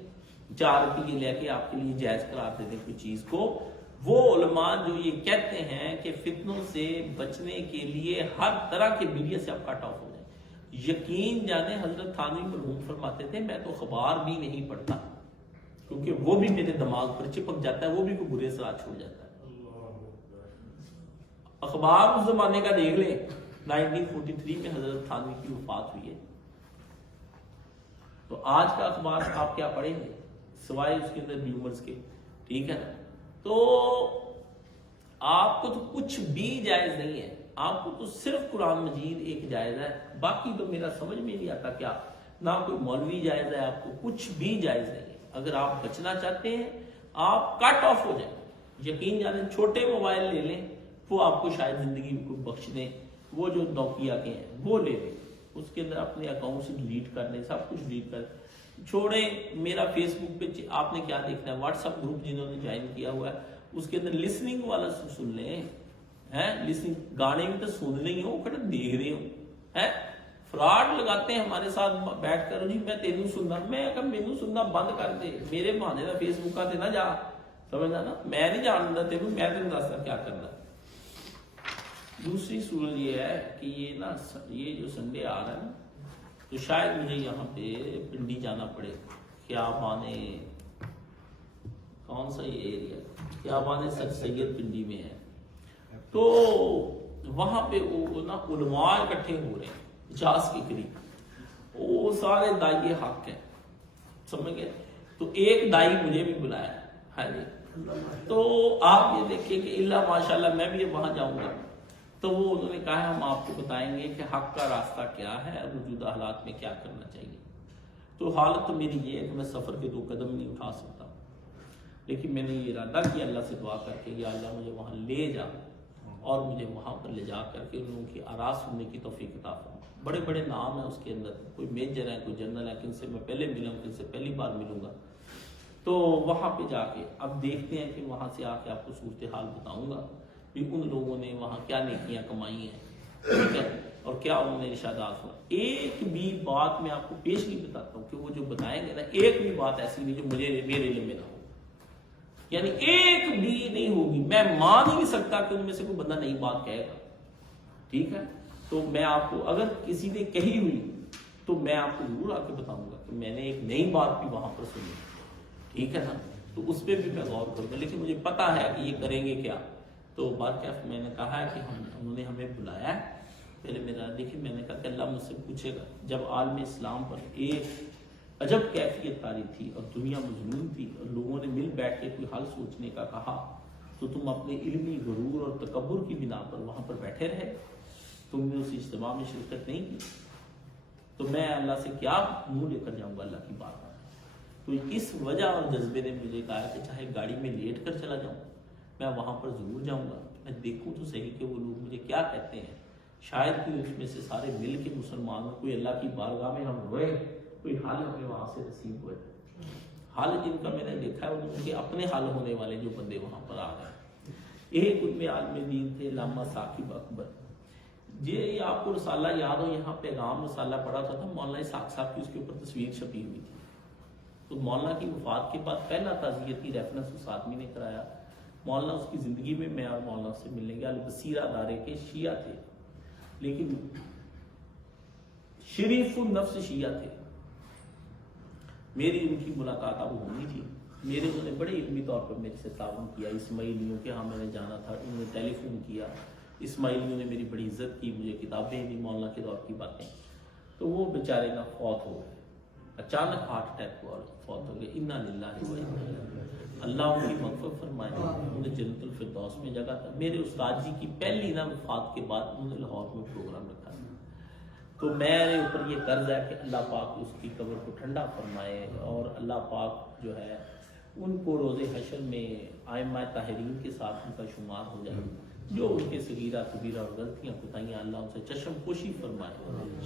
4 روپیے لے کے آپ کے لیے جائز قرار دیتے کوئی چیز کو. وہ علماء جو یہ کہتے ہیں کہ فتنوں سے بچنے کے لیے ہر طرح کے میڈیا سے آپ کٹ آف ہو جائیں. یقین جانے حضرت تھانوی مرحوم فرماتے تھے میں تو اخبار بھی نہیں پڑھتا کیونکہ وہ بھی میرے دماغ پر چپک جاتا ہے, وہ بھی کوئی برے اثرات چھوڑ جاتا ہے. اخبار اس زمانے کا دیکھ لیں, 1943 میں حضرت تھانوی کی وفات ہوئی ہے, تو آج کا اخبار آپ کیا پڑھیں گے سوائے اس کے اندر ریومرز کے. ٹھیک ہے نا, تو آپ کو تو کچھ بھی جائز نہیں ہے, آپ کو تو صرف قرآن مجید ایک جائز ہے, باقی تو میرا سمجھ میں نہیں آتا کیا, نہ کوئی مولوی جائز ہے, آپ کو کچھ بھی جائز نہیں ہے. اگر آپ بچنا چاہتے ہیں آپ کٹ آف ہو جائیں. یقین جانیں چھوٹے موبائل لے لیں, وہ آپ کو شاید زندگی کو بخش دیں. وہ جو نوکیا کے ہیں وہ لے لیں, اس کے اندر اپنے اکاؤنٹ سے ڈیلیٹ کر لیں, سب کچھ ڈیلیٹ کر چھوڑیں. میرا فیس بک پہ آپ نے کیا دیکھنا ہے, واٹس ایپ گروپ جنہوں نے جوائن کیا ہوا ہے اس کے اندر لسننگ والا سن لیں. لسننگ گانے بھی تو سن رہی ہوں, کٹ دیکھ رہی ہوں. فراڈ لگاتے ہیں ہمارے ساتھ بیٹھ کر, جی میں تینوں سننا, میں اگر مینوں سننا بند کر دے, میرے بہانے کا فیس بک کا نہ جا, سمجھنا نا, میں نہیں جانتا تینوں, میں تینوں دستا کیا کرنا. دوسری صورت یہ ہے کہ یہ جو سنڈے آ رہا ہے نا, تو شاید مجھے یہاں پہ پنڈی جانا پڑے. کیا بانے کون سا یہ ایریا, کیا بانے سر سید پنڈی میں ہے, تو وہاں پہ نا علماء اکٹھے ہو رہے ہیں 50 کے قریب, وہ سارے دائی حق ہیں, سمجھ گئے. تو ایک دائی مجھے بھی بلایا, ہاں جی, تو آپ یہ دیکھیں کہ اللہ ماشاءاللہ میں بھی وہاں جاؤں گا, تو وہ انہوں نے کہا ہم آپ کو بتائیں گے کہ حق کا راستہ کیا ہے, موجودہ حالات میں کیا کرنا چاہیے. تو حالت تو میری یہ ہے کہ میں سفر کے 2 قدم نہیں اٹھا سکتا, لیکن میں نے یہ ارادہ کیا اللہ سے دعا کر کے, یا اللہ مجھے وہاں لے جا, اور مجھے وہاں پر لے جا کر کے ان لوگوں کی آراز سننے کی توفیق عطا فرما. بڑے بڑے نام ہیں اس کے اندر, کوئی میجر ہے کوئی جنرل ہے, کن سے میں پہلے ملا ہوں, کن سے پہلی بار ملوں گا. تو وہاں پہ جا کے اب دیکھتے ہیں کہ وہاں سے آ کے آپ کو صورتحال بتاؤں گا کہ ان لوگوں نے وہاں کیا نیکیاں کمائی ہیں, ٹھیک ہے, اور کیا انہوں نے ارشادات سنا. ایک بھی بات میں آپ کو پیش نہیں بتاتا ہوں کہ وہ جو بتائیں گے نا, ایک بھی بات ایسی نہیں جو میرے علم میں نہ ہو, یعنی ایک بھی نہیں ہوگی. میں مان ہی نہیں سکتا کہ ان میں سے کوئی بندہ نئی بات کہے گا. ٹھیک ہے, تو میں آپ کو اگر کسی نے کہی ہوئی تو میں آپ کو ضرور آ کے بتاؤں گا کہ میں نے ایک نئی بات بھی وہاں پر سنی. ٹھیک ہے نا, تو اس پہ بھی میں غور کروں گا, لیکن مجھے پتا ہے کہ یہ کریں گے کیا. تو بات کیا, میں نے کہا ہے کہ انہوں نے ہمیں بلایا ہے. پہلے میرا دیکھیں, میں نے کہا کہ اللہ مجھ سے پوچھے گا, جب عالم اسلام پر ایک عجب کیفیت تاری تھی اور دنیا مظلوم تھی اور لوگوں نے مل بیٹھ کے کوئی حل سوچنے کا کہا, تو تم اپنے علمی غرور اور تکبر کی بنا پر وہاں پر بیٹھے رہے, تم نے اس اجتماع میں شرکت نہیں کی. تو میں اللہ سے کیا منہ لے کر جاؤں گا اللہ کی بات. تو اس وجہ اور جذبے نے مجھے کہا کہ چاہے گاڑی میں لیٹ کر چلا جاؤں، میں وہاں پر ضرور جاؤں گا، میں دیکھوں تو صحیح کہ وہ لوگ مجھے کیا کہتے ہیں، شاید کوئی اس میں سے سارے مل کے مسلمان کوئی اللہ کی بارگاہ میں ہم روئے، کوئی حال ہمیں وہاں سے نصیب ہوئے۔ حال جن کا میں نے دیکھا ہے ان کے اپنے حال ہونے والے جو بندے وہاں پر آ گئے۔ ایک ان میں عالم دین تھے علامہ ثاقب اکبر، یہ آپ کو رسالہ یاد ہو، یہاں پیغام رسالہ پڑھا تھا مولانا اسحاق صاحب کی، اس کے اوپر تصویر چھپی ہوئی تھی۔ تو مولانا کی وفات کے بعد پہلا تعزیتی ریفرنس اس آدمی نے کرایا۔ مولانا اس کی زندگی میں میں اور مولانا سے ملنے گیا، البصیرہ ادارے کے شیعہ تھے، لیکن شریف النفس شیعہ تھے۔ میری ان کی ملاقات اب ہونی تھی، میرے انہوں نے بڑے علمی طور پر میرے سے تعاون کیا۔ اسماعیلیوں کے ہاں میں نے جانا تھا، انہوں نے ٹیلی فون کیا، اسماعیلیوں نے میری بڑی عزت کی، مجھے کتابیں دی مولانا کے دور کی باتیں۔ تو وہ بیچارے نا فوت ہو گئے، اچانک ہارٹ اٹیک ہوا اور فوت ہو گئے۔ انا للہ و انا الیہ راجعون۔ اللہ ان کی مغفرت فرمائے، انہیں جنت الفردوس میں جگہ تھا۔ میرے استاد جی کی پہلی نا وفات کے بعد انہوں نے لاہور میں پروگرام رکھا تھا، تو میرے اوپر یہ قرض ہے کہ اللہ پاک اس کی قبر کو ٹھنڈا فرمائے، اور اللہ پاک جو ہے ان کو روز حشر میں ائمہ طاہرین کے ساتھ ان کا شمار ہو جائے، جو ان کے صغیرہ کبیرہ اور غلطیاں کوتاہیاں اللہ ان سے چشم پوشی فرمائے۔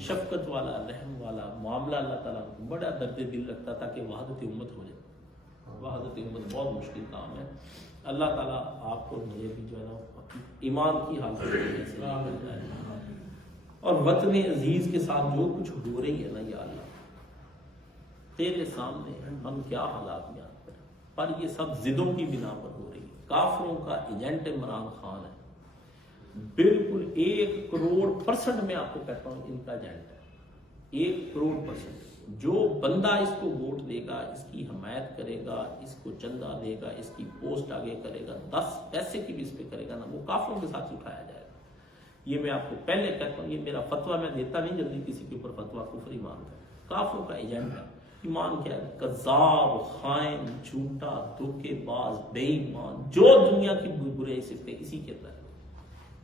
شفقت والا، رحم والا معاملہ اللہ تعالیٰ کو بڑا درد دل رکھتا تھا کہ وحدت امت ہو جائے۔ وحدت امت بہت مشکل کام ہے، اللہ تعالیٰ آپ کو مجھے بھی جو ہے نا ایمان کی حالت میں سے نکال جائے، اور وطن عزیز کے ساتھ جو کچھ ہو رہی ہے نا یا اللہ تیرے سامنے ہم کیا حالات بیان کریں، پر یہ سب ضدوں کی بنا پر ہو رہی ہے۔ کافروں کا ایجنٹ عمران خان ہے، بالکل 1,00,00,000% میں آپ کو کہتا ہوں ان کا ایجنٹ ہے، 1,00,00,000%۔ جو بندہ اس کو ووٹ دے گا، اس کی حمایت کرے گا، اس کو چندہ دے گا، اس کی پوسٹ آگے کرے گا، 10 پیسے کی بھی اس پہ کرے گا نا، وہ کافروں کے ساتھ اٹھایا جائے گا۔ یہ میں آپ کو پہلے کہتا ہوں، یہ میرا فتویٰ میں دیتا نہیں جلدی کسی کے اوپر فتویٰ، کفر ایمان کا، کافروں کا ایجنٹ ہے۔ ایمان کیا ہے؟ کذاب، خائن، جھوٹا، دھوکے باز، بے ایمان، جو دنیا کی برے صفتیں اسی کے تحت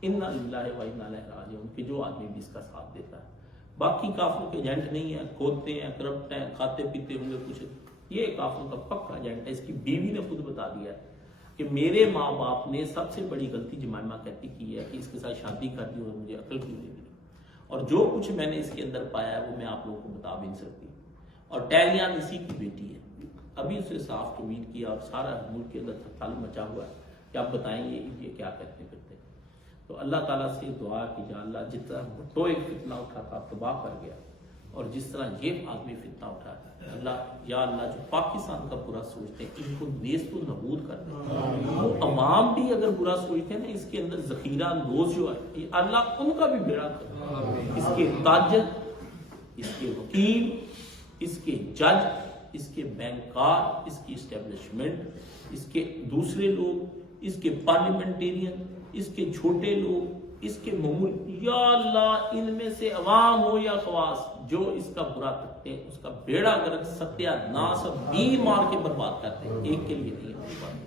انا للہ و انا الیہ راجعون کہ جو آدمی بھی اس کا ساتھ دیتا ہے۔ باقی کافروں کے ایجنٹ نہیں ہے، کھوتے ہیں، کرپٹ ہیں، کھاتے پیتے ہوں گے کچھ، یہ کافروں کا پکا ایجنٹ ہے۔ اس کی بیوی نے خود بتا دیا ہے کہ میرے ماں باپ نے سب سے بڑی غلطی جمائمہ کہتی کی ہے کہ اس کے ساتھ شادی کر دی اور مجھے عقل کیوں نہیں ملی، اور جو کچھ میں نے اس کے اندر پایا ہے وہ میں آپ لوگوں کو بتا بھی نہیں سکتی۔ اور ٹیلیان اسی کی بیٹی ہے، ابھی اسے صاف ٹویٹ کیا اور سارا ملک کے اندر تھل مچا ہوا ہے کہ آپ بتائیں یہ کیا کہتے پھرتے۔ تو اللہ تعالیٰ سے دعا کہ یا اللہ جس طرح بھٹو ایک فتنہ اٹھا تھا تباہ کر گیا، اور جس طرح یہ آدمی فتنہ اٹھا، اللہ یا اللہ جو پاکستان کا برا سوچتے ہیں ان کو نیست و نابود کر دے۔ وہ عوام بھی اگر برا سوچتے ہیں نا، اس کے اندر ذخیرہ اندوز جو ہے اللہ ان کا بھی بیڑا کر، اس کے تاجر، اس کے وکیل، اس کے جج، اس کے بینکار، اس کی اسٹیبلشمنٹ، اس کے دوسرے لوگ، اس کے پارلیمنٹیرین، اس کے چھوٹے لوگ، اس کے معمول، یا اللہ ان میں سے عوام ہو یا خواص جو اس کا برا کرتے ہیں اس کا بیڑا گرک ستیہ ناس بھی مار کے برباد کرتے ہیں، ایک کے لیے نہیں۔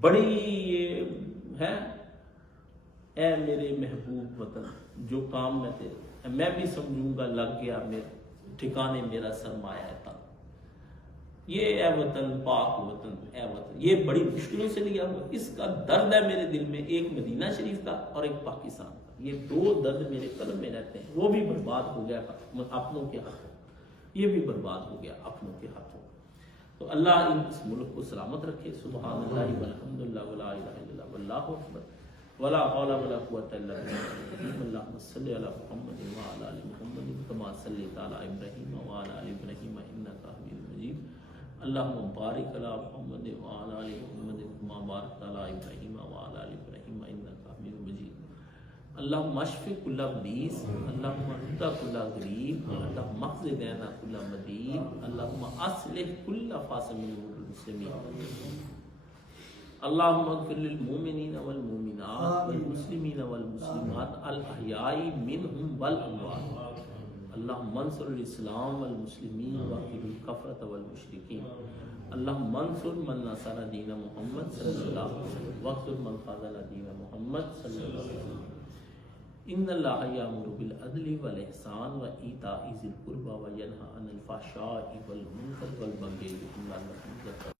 بڑی یہ ہے، اے میرے محبوب وطن جو کام میں تیرے، میں بھی سمجھوں گا لگ گیا میرے ٹھکانے میرا سرمایہ تھا۔ یہ اے وطن، پاک وطن، اے وطن، یہ بڑی مشکلوں سے لیا ہوا، اس کا درد ہے میرے دل میں، ایک مدینہ شریف کا اور ایک پاکستان کا، یہ دو درد میرے قلب میں رہتے ہیں۔ وہ بھی برباد ہو گیا اپنوں کے ہاتھوں، یہ بھی برباد ہو گیا اپنوں کے ہاتھوں۔ تو اللہ اس ملک کو سلامت رکھے۔ سبحان اللہ والحمد للہ ولا الہ الا اللہ واللہ اکبر ولا حول ولا قوة الا باللہ۔ اللہم صلی علی محمد وعلی آل محمد کما صلیت علی ابراہیم وعلی آل ابراہیم انک حمید مجید۔ اللہم بارک علی محمد وعلی آل محمد کما بارکت علی ابراہیم وعلی آل ابراہیم انک حمید مجید۔ اللہم اشف کل مریض، اللہم اہد کل غریب، اللہم اقض دین کل مدین، اللہم اصلح کل فاسد من امور المسلمین۔ اللہم اغفر للمؤمنین والمؤمنات والمسلمین والمسلمات الاحیاء منہم والاموات۔ اللہم انصر الاسلام والمسلمین واقتل الکفرۃ والمشرکین۔ اللہم انصر من نصر دین محمد صلی اللہ علیہ وسلم واقتل من خاذل دین محمد صلی اللہ علیہ وسلم۔ ان اللہ یامر بالعدل والاحسان وایتاء ذی القربی وینھی عن الفحشاء والمنکر والبغی یعظکم لعلکم تذکرون.